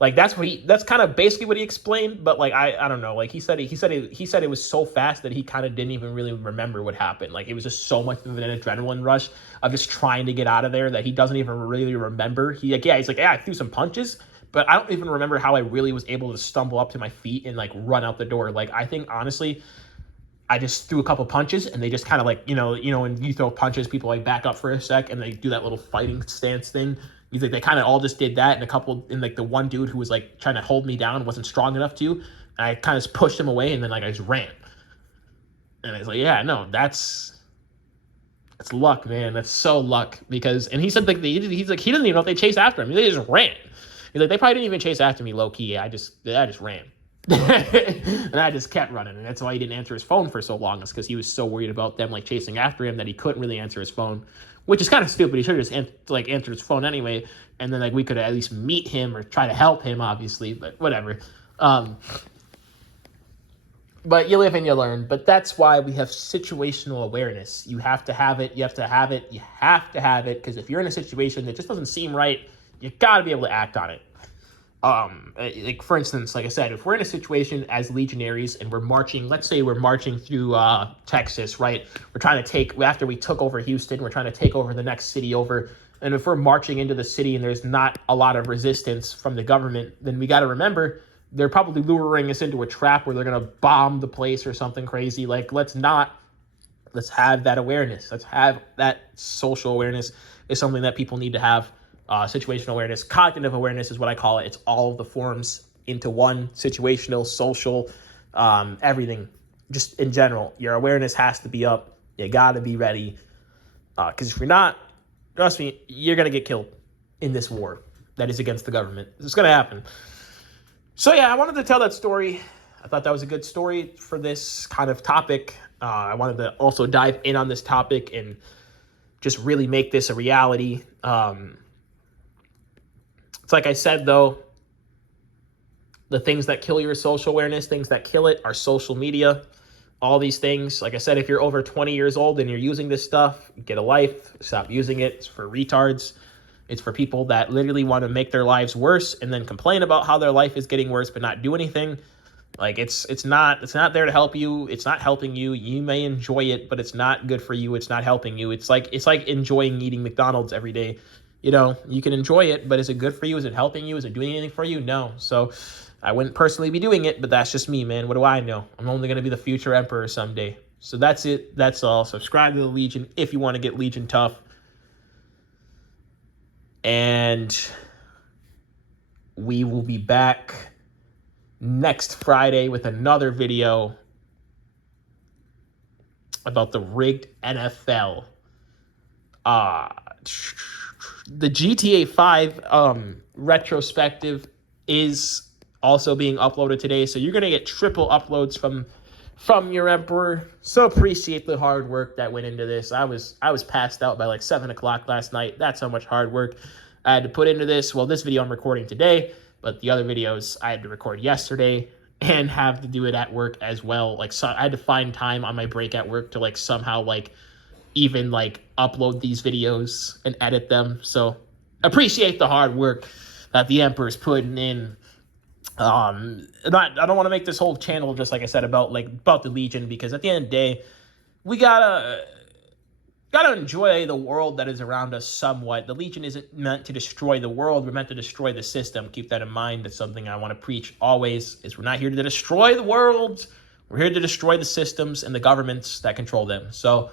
Like, that's kind of basically what he explained, but like, I don't know. Like he said it was so fast that he kind of didn't even really remember what happened. Like it was just so much of an adrenaline rush of just trying to get out of there that he doesn't even really remember. He's like, I threw some punches, but I don't even remember how I really was able to stumble up to my feet and like run out the door. Like, I think honestly, I just threw a couple punches and they just kind of like, you know, when you throw punches, people like back up for a sec and they do that little fighting stance thing. He's like, they kind of all just did that, and like the one dude who was like trying to hold me down wasn't strong enough to, and I kind of just pushed him away, and then like I just ran. And I was like, yeah, no, that's luck, man. That's so luck, because, and he said like he's like he doesn't even know if they chased after him. They just ran. He's like, they probably didn't even chase after me low key. I just ran. And I just kept running, and that's why he didn't answer his phone for so long. Is because he was so worried about them like chasing after him that he couldn't really answer his phone, which is kind of stupid. He should have just answered his phone anyway, and then like we could at least meet him or try to help him, obviously. But whatever. But you live and you learn. But that's why we have situational awareness. You have to have it. You have to have it. You have to have it, because if you're in a situation that just doesn't seem right, you got to be able to act on it. Like for instance, like I said, if we're in a situation as legionaries and we're marching, let's say we're marching through Texas, right? We're trying to take, after we took over Houston, we're trying to take over the next city over. And if we're marching into the city and there's not a lot of resistance from the government, then we got to remember they're probably luring us into a trap where they're going to bomb the place or something crazy. Like, let's have that awareness. Let's have that social awareness is something that people need to have. Situational awareness, cognitive awareness is what I call it. It's all of the forms into one: situational, social, everything. Just in general, your awareness has to be up. You got to be ready. Because if you're not, trust me, you're going to get killed in this war that is against the government. It's going to happen. So yeah, I wanted to tell that story. I thought that was a good story for this kind of topic. I wanted to also dive in on this topic and just really make this a reality. It's like I said, though, the things that kill your social awareness, things that kill it are social media, all these things. Like I said, if you're over 20 years old and you're using this stuff, get a life, stop using it. It's for retards. It's for people that literally want to make their lives worse and then complain about how their life is getting worse but not do anything. Like it's not there to help you. It's not helping you. You may enjoy it, but it's not good for you. It's not helping you. It's like enjoying eating McDonald's every day. You know, you can enjoy it, but is it good for you? Is it helping you? Is it doing anything for you? No. So I wouldn't personally be doing it, but that's just me, man. What do I know? I'm only going to be the future emperor someday. So that's it. That's all. Subscribe to the Legion if you want to get Legion tough. And we will be back next Friday with another video about the rigged NFL. The GTA 5 retrospective is also being uploaded today, so you're going to get triple uploads from from your emperor. So appreciate the hard work that went into this. I was passed out by like 7 o'clock last night. That's how much hard work I had to put into this. Well, this video I'm recording today, but the other videos I had to record yesterday and have to do it at work as well. Like, so I had to find time on my break at work to like somehow like even like upload these videos and edit them. So appreciate the hard work that the emperor's putting in. I don't want to make this whole channel just like I said about the Legion, because at the end of the day, we gotta enjoy the world that is around us somewhat. The Legion isn't meant to destroy the world. We're meant to destroy the system. Keep that in mind. That's something I want to preach always, is we're not here to destroy the world. We're here to destroy the systems and the governments that control them. So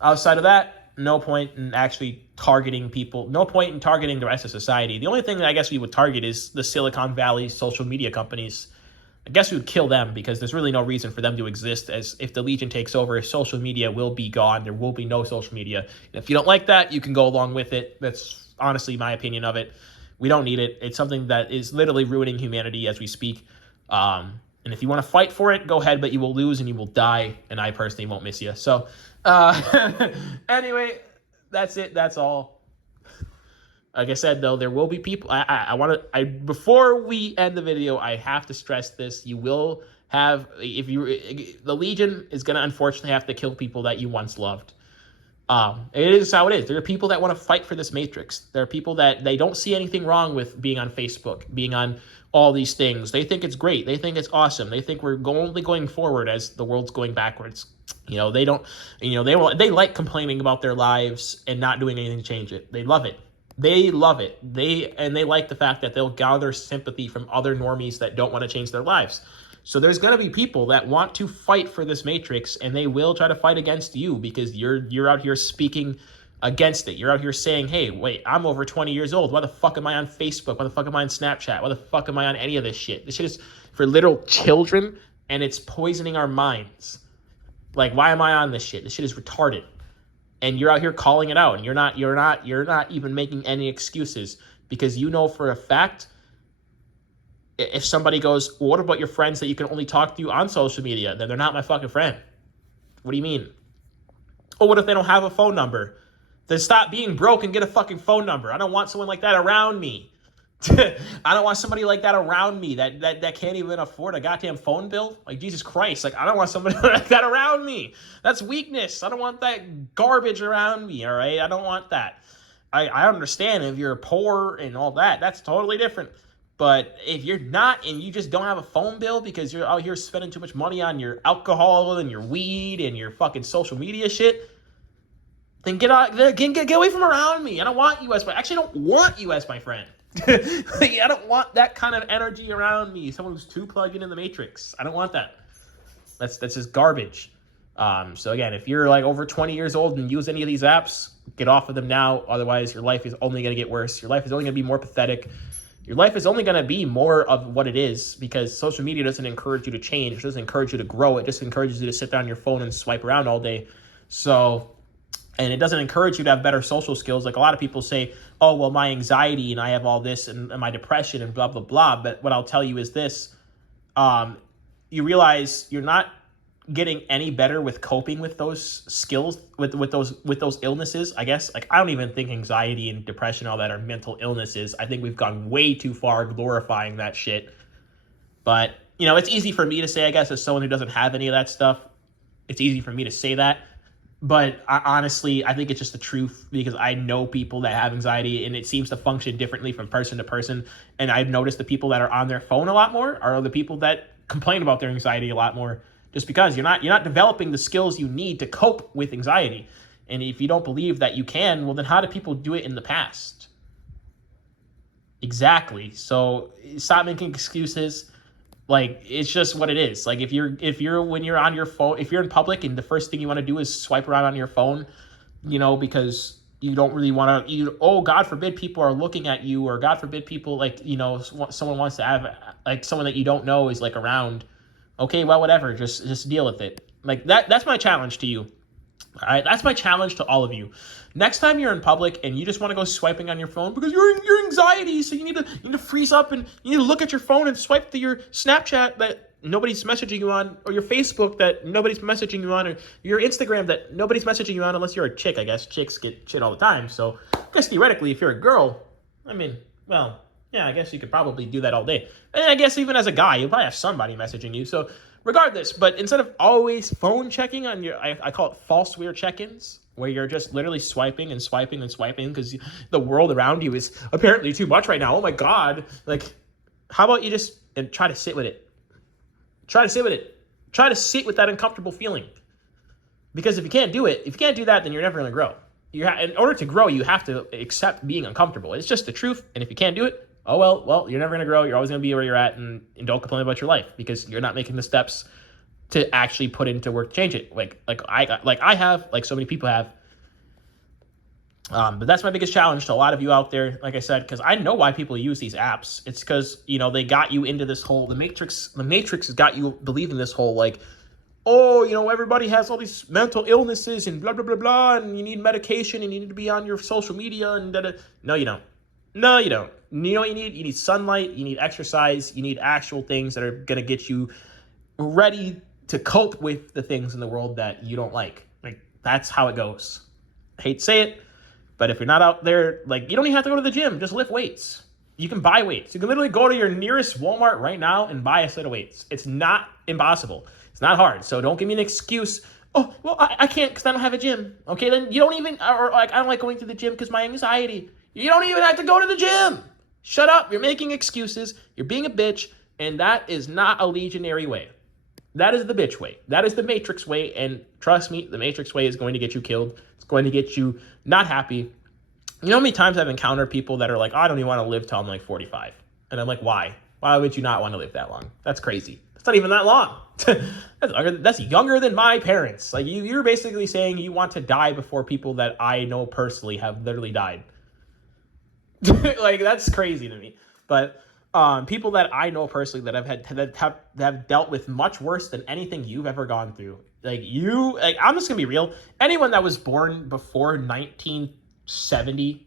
outside of that, no point in actually targeting people. No point in targeting the rest of society. The only thing that I guess we would target is the Silicon Valley social media companies. I guess we would kill them, because there's really no reason for them to exist, as if the Legion takes over, social media will be gone. There will be no social media. And if you don't like that, you can go along with it. That's honestly my opinion of it. We don't need it. It's something that is literally ruining humanity as we speak. And if you want to fight for it, go ahead, but you will lose and you will die, and I personally won't miss you. So anyway, that's it. That's all. Like I said, though, there will be people. Before we end the video, I have to stress this. You will have, the Legion is going to unfortunately have to kill people that you once loved. It is how it is. There are people that want to fight for this matrix. There are people that they don't see anything wrong with being on Facebook, being on all these things. They think it's great. They think it's awesome. They think we're only going forward as the world's going backwards. They don't, they like complaining about their lives and not doing anything to change it. They love it. They love it. They like the fact that they'll gather sympathy from other normies that don't want to change their lives. So there's going to be people that want to fight for this matrix, and they will try to fight against you because you're out here speaking against it. You're out here saying, hey, wait, I'm over 20 years old. Why the fuck am I on Facebook? Why the fuck am I on Snapchat? Why the fuck am I on any of this shit? This shit is for little children, and it's poisoning our minds. Like, why am I on this shit? This shit is retarded. And you're out here calling it out, and you're not even making any excuses, because you know for a fact, if somebody goes, well, what about your friends that you can only talk to on social media? Then they're not my fucking friend. What do you mean? Oh, what if they don't have a phone number? Then stop being broke and get a fucking phone number. I don't want someone like that around me. I don't want somebody like that around me that can't even afford a goddamn phone bill. Like, Jesus Christ. Like, I don't want somebody like that around me. That's weakness. I don't want that garbage around me, all right? I don't want that. I understand if you're poor and all that. That's totally different. But if you're not, and you just don't have a phone bill because you're out here spending too much money on your alcohol and your weed and your fucking social media shit, then get away from around me. I don't want you as my, actually, I don't want you as my friend. I don't want that kind of energy around me. Someone who's too plugged into the matrix. I don't want that. That's just garbage. So again, if you're like over 20 years old and use any of these apps, get off of them now. Otherwise, your life is only going to get worse. Your life is only going to be more pathetic. Your life is only going to be more of what it is, because social media doesn't encourage you to change. It doesn't encourage you to grow. It just encourages you to sit down on your phone and swipe around all day. And it doesn't encourage you to have better social skills. Like, a lot of people say, oh, well, my anxiety and I have all this and my depression and blah, blah, blah. But what I'll tell you is this. You realize you're not getting any better with coping with those skills, with those illnesses, I guess. Like, I don't even think anxiety and depression, all that, are mental illnesses. I think we've gone way too far glorifying that shit. But, it's easy for me to say, I guess, as someone who doesn't have any of that stuff. It's easy for me to say that. But honestly, I think it's just the truth, because I know people that have anxiety, and it seems to function differently from person to person. And I've noticed the people that are on their phone a lot more are the people that complain about their anxiety a lot more, just because you're not developing the skills you need to cope with anxiety. And if you don't believe that you can, well, then how do people do it in the past? Exactly. So stop making excuses. Like, it's just what it is. Like, when you're on your phone, if you're in public and the first thing you want to do is swipe around on your phone, because you don't really want to, God forbid people are looking at you, or God forbid people, like, someone wants to have, like, someone that you don't know is, like, around. Okay, well, whatever, just deal with it. Like, that's my challenge to you. All right, that's my challenge to all of you. Next time you're in public and you just want to go swiping on your phone because your anxiety, so you need to freeze up and you need to look at your phone and swipe through your Snapchat that nobody's messaging you on, or your Facebook that nobody's messaging you on, or your Instagram that nobody's messaging you on unless you're a chick, I guess. Chicks get shit all the time. So I guess theoretically, if you're a girl, I mean, well, yeah, I guess you could probably do that all day. And I guess even as a guy, you'll probably have somebody messaging you. So regardless, but instead of always phone checking on your, I call it false weird check-ins, where you're just literally swiping and swiping and swiping because the world around you is apparently too much right now. Oh my God. Like, how about you just and try to sit with it? Try to sit with it. Try to sit with that uncomfortable feeling. Because if you can't do it, if you can't do that, then you're never going to grow. In order to grow, you have to accept being uncomfortable. It's just the truth. And if you can't do it, oh, well, you're never going to grow. You're always going to be where you're at, and don't complain about your life because you're not making the steps to actually put into work to change it. Like I have, like so many people have. But that's my biggest challenge to a lot of you out there, like I said, because I know why people use these apps. It's because, they got you into this whole, the Matrix has got you believing this whole, like, oh, everybody has all these mental illnesses and blah, blah, blah, blah, and you need medication and you need to be on your social media and da-da. No, you don't. No, you don't. You know what you need? You need sunlight, you need exercise, you need actual things that are going to get you ready to cope with the things in the world that you don't like. Like, that's how it goes. I hate to say it. But if you're not out there, like, you don't even have to go to the gym. Just lift weights. You can buy weights. You can literally go to your nearest Walmart right now and buy a set of weights. It's not impossible. It's not hard. So don't give me an excuse. Oh, well, I can't because I don't have a gym. Okay, then you don't even, or like, I don't like going to the gym because my anxiety. You don't even have to go to the gym. Shut up. You're making excuses. You're being a bitch. And that is not a legionary way. That is the bitch way. That is the Matrix way. And trust me, the Matrix way is going to get you killed. It's going to get you not happy. You know how many times I've encountered people that are like, I don't even want to live till I'm like 45. And I'm like, why? Why would you not want to live that long? That's crazy. It's not even that long. That's younger than my parents. Like you're basically saying you want to die before people that I know personally have literally died. Like that's crazy to me. But people that I know personally that have dealt with much worse than anything you've ever gone through. I'm just gonna be real. Anyone that was born before 1970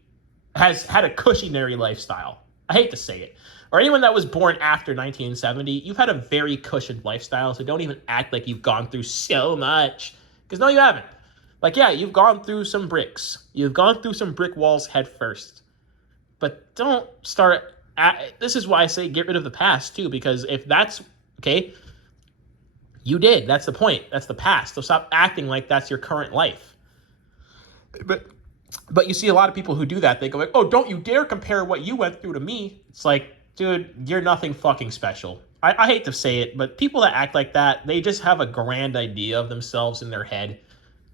has had a cushy lifestyle. I hate to say it. Or anyone that was born after 1970, you've had a very cushioned lifestyle. So don't even act like you've gone through so much. Because no, you haven't. Like, yeah, you've gone through some bricks. You've gone through some brick walls head first. But don't start. This is why I say get rid of the past too, because if that's okay, you did. That's the point. That's the past. So stop acting like that's your current life. But you see a lot of people who do that. They go like, oh, don't you dare compare what you went through to me. It's like, dude, you're nothing fucking special. I hate to say it, but people that act like that, they just have a grand idea of themselves in their head.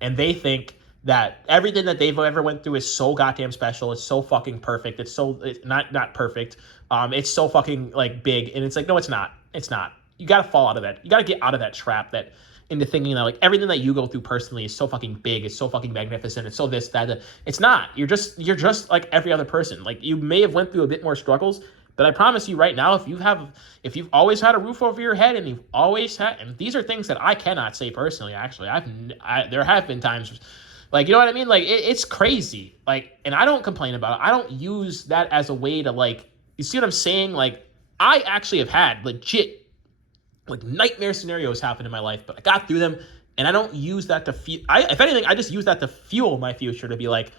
And they think that everything that they've ever went through is so goddamn special. It's so fucking perfect. It's not perfect. It's so fucking like big. And it's like, no, it's not. It's not. You got to fall out of that. You got to get out of that trap that into thinking that like everything that you go through personally is so fucking big. It's so fucking magnificent. It's so this, that. It's not. You're just like every other person. Like you may have went through a bit more struggles, but I promise you right now, if you've always had a roof over your head and you've always had, and these are things that I cannot say personally, actually, there have been times like, you know what I mean? Like it's crazy. Like, and I don't complain about it. I don't use that as a way to like, you see what I'm saying? Like I actually have had legit like nightmare scenarios happen in my life, but I got through them and I don't use that to if anything, I just use that to fuel my future to be like,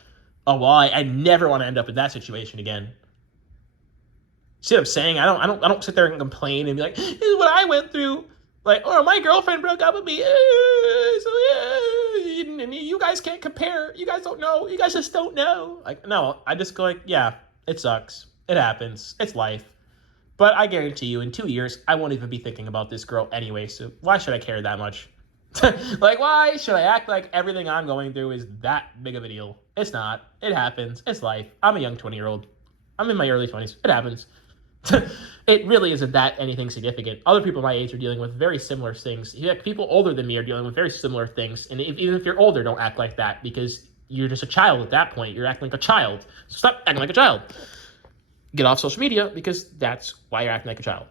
oh, well, I never want to end up in that situation again. See what I'm saying? I don't sit there and complain and be like, this is what I went through. Like, oh, my girlfriend broke up with me. So yeah, and you guys can't compare. You guys don't know. You guys just don't know. Like, no, I just go like, yeah, it sucks. It happens. It's life. But I guarantee you, in 2 years, I won't even be thinking about this girl anyway. So why should I care that much? Like, why should I act like everything I'm going through is that big of a deal? It's not. It happens. It's life. I'm a young 20-year-old. I'm in my early 20s. It happens. It really isn't that anything significant. Other people my age are dealing with very similar things. Yeah, people older than me are dealing with very similar things. And even if you're older, don't act like that because you're just a child at that point. You're acting like a child. So stop acting like a child. Get off social media because that's why you're acting like a child.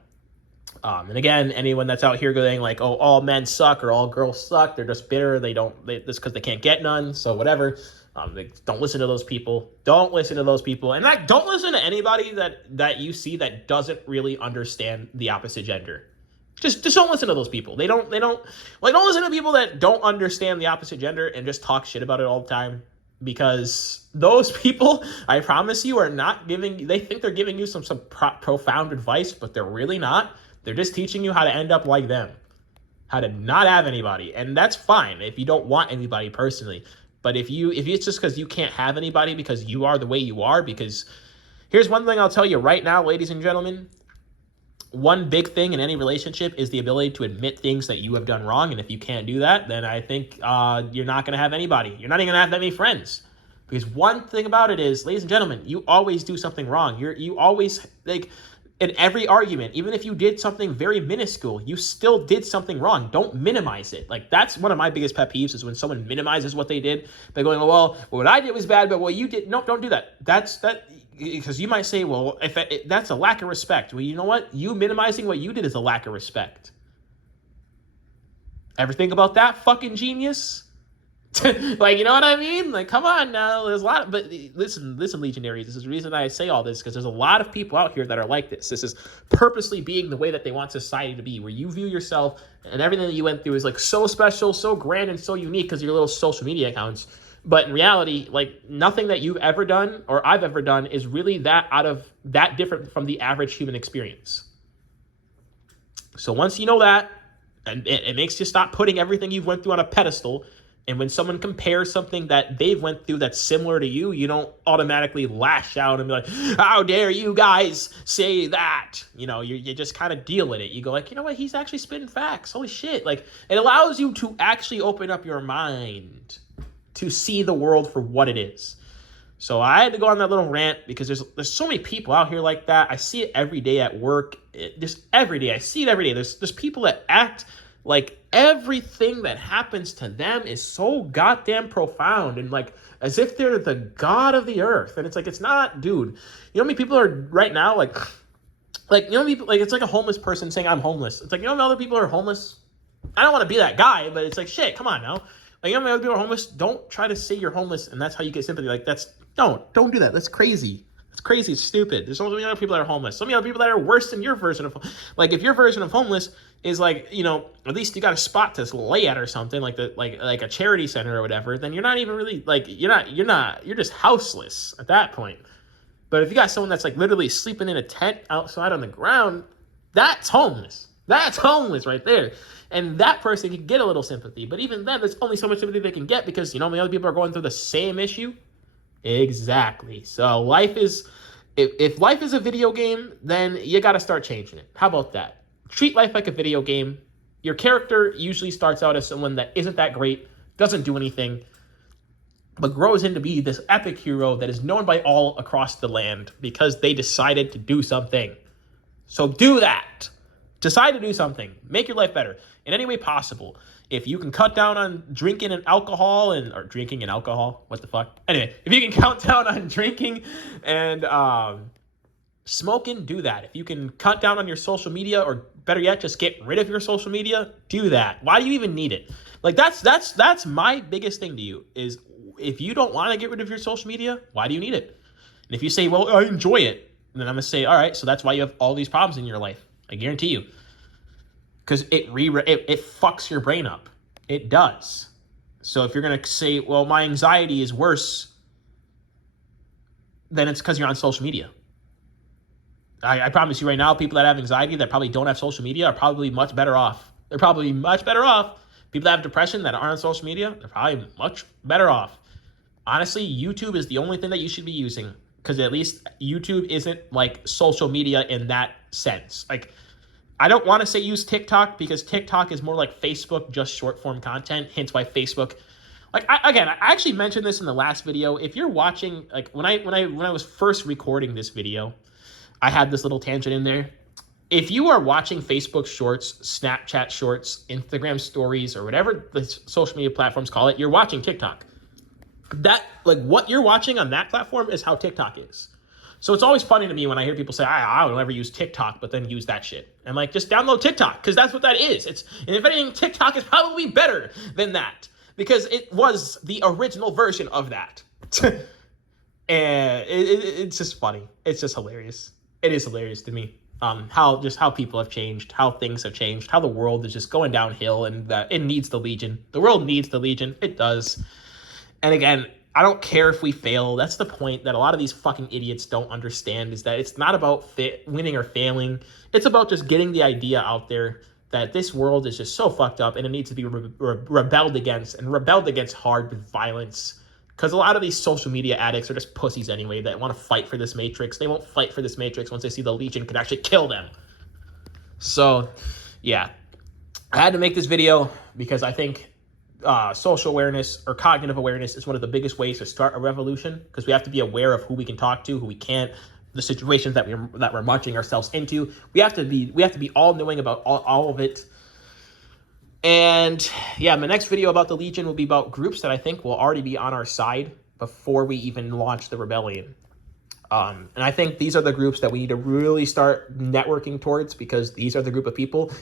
And again, anyone that's out here going like, oh, all men suck or all girls suck, they're just bitter. This because they can't get none. So whatever. Don't listen to those people. Don't listen to those people. And don't listen to anybody that you see that doesn't really understand the opposite gender. Just don't listen to those people. They don't like, don't listen to people that don't understand the opposite gender and just talk shit about it all the time. Because those people, I promise you, are not giving, they think they're giving you some profound advice, but they're really not. They're just teaching you how to end up like them, how to not have anybody. And that's fine if you don't want anybody personally. But if it's just because you can't have anybody because you are the way you are, because here's one thing I'll tell you right now, ladies and gentlemen. One big thing in any relationship is the ability to admit things that you have done wrong. And if you can't do that, then I think you're not going to have anybody. You're not even going to have that many friends. Because one thing about it is, ladies and gentlemen, you always do something wrong. You always, like, in every argument, even if you did something very minuscule, you still did something wrong. Don't minimize it. Like, that's one of my biggest pet peeves, is when someone minimizes what they did by going, well, what I did was bad, but what you did, no, don't do that. Because you might say, well, that's a lack of respect. Well, you know what? You minimizing what you did is a lack of respect. Ever think about that, fucking genius? Like, you know what I mean? Like, come on now. There's a lot of, but listen, Legionaries, this is the reason I say all this, because there's a lot of people out here that are like this. This is purposely being the way that they want society to be, where you view yourself and everything that you went through is like so special, so grand, and so unique because of your little social media accounts. But in reality, like, nothing that you've ever done or I've ever done is really that different from the average human experience. So once you know that, and it makes you stop putting everything you've went through on a pedestal. And when someone compares something that they've went through that's similar to you, you don't automatically lash out and be like, how dare you guys say that? You know, you just kind of deal with it. You go like, you know what? He's actually spitting facts. Holy shit. Like, it allows you to actually open up your mind to see the world for what it is. So I had to go on that little rant because there's so many people out here like that. I see it every day at work. Just every day. I see it every day. There's people that act like everything that happens to them is so goddamn profound and like as if they're the god of the earth. And it's like, it's not, dude. You know how many people are right now like you know, people, like, it's like a homeless person saying I'm homeless. It's like, you know how many other people are homeless? I don't want to be that guy, but it's like, shit, come on now. Like, you know how many other people are homeless? Don't try to say you're homeless and that's how you get sympathy. Like, don't do that. That's crazy. It's crazy. It's stupid. There's so many other people that are homeless. So many other people that are worse than your version of, like, if your version of homeless is like, you know, at least you got a spot to lay at or something, like a charity center or whatever, then you're not even really, like, you're just houseless at that point. But if you got someone that's like literally sleeping in a tent outside on the ground, that's homeless. That's homeless right there. And that person can get a little sympathy. But even then, there's only so much sympathy they can get because, you know, many other people are going through the same issue. Exactly. So life is, if life is a video game, then you got to start changing it. How about that? Treat life like a video game. Your character usually starts out as someone that isn't that great, doesn't do anything, but grows into be this epic hero that is known by all across the land because they decided to do something. So do that. Decide to do something. Make your life better in any way possible. If you can cut down on drinking and alcohol or drinking and alcohol, what the fuck? Anyway, if you can cut down on drinking and smoking, do that. If you can cut down on your social media, or better yet, just get rid of your social media, do that. Why do you even need it? Like, that's my biggest thing to you is, if you don't want to get rid of your social media, why do you need it? And if you say, well, I enjoy it, then I'm going to say, all right, so that's why you have all these problems in your life. I guarantee you. Because it fucks your brain up. It does. So if you're going to say, well, my anxiety is worse, then it's because you're on social media. I promise you right now, people that have anxiety that probably don't have social media are probably much better off. They're probably much better off. People that have depression that aren't on social media, they're probably much better off. Honestly, YouTube is the only thing that you should be using, because at least YouTube isn't like social media in that sense. Like, I don't want to say use TikTok, because TikTok is more like Facebook, just short form content, hence why Facebook. Like, I actually mentioned this in the last video. If you're watching, like, when I was first recording this video, I had this little tangent in there. If you are watching Facebook Shorts, Snapchat Shorts, Instagram Stories, or whatever the social media platforms call it, you're watching TikTok. That, like, what you're watching on that platform is how TikTok is. So it's always funny to me when I hear people say, I will never use TikTok, but then use that shit. I'm like, just download TikTok, because that's what that is. And if anything, TikTok is probably better than that, because it was the original version of that. And it's just funny. It's just hilarious. It is hilarious to me. how people have changed, how things have changed, how the world is just going downhill, and that it needs the Legion. The world needs the Legion. It does. And again, I don't care if we fail. That's the point that a lot of these fucking idiots don't understand, is that it's not about winning or failing. It's about just getting the idea out there that this world is just so fucked up and it needs to be rebelled against, and rebelled against hard with violence. Because a lot of these social media addicts are just pussies anyway that want to fight for this Matrix. They won't fight for this Matrix once they see the Legion could actually kill them. So, yeah. I had to make this video because I think social awareness or cognitive awareness is one of the biggest ways to start a revolution, because we have to be aware of who we can talk to, who we can't, the situations that we're marching ourselves into. We have to be all knowing about all of it. And yeah, my next video about the Legion will be about groups that I think will already be on our side before we even launch the rebellion. And I think these are the groups that we need to really start networking towards, because these are the group of people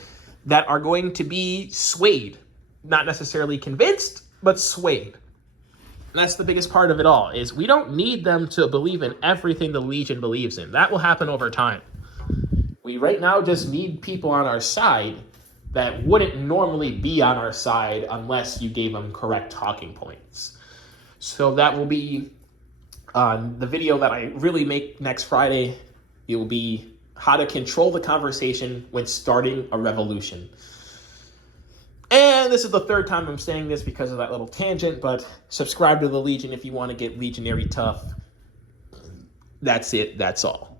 that are going to be swayed. Not necessarily convinced, but swayed. And that's the biggest part of it all, is we don't need them to believe in everything the Legion believes in. That will happen over time. We right now just need people on our side that wouldn't normally be on our side unless you gave them correct talking points. So that will be the video that I really make next Friday. It will be how to control the conversation when starting a revolution. And this is the third time I'm saying this because of that little tangent, but subscribe to the Legion if you want to get legionary tough. That's it. That's all.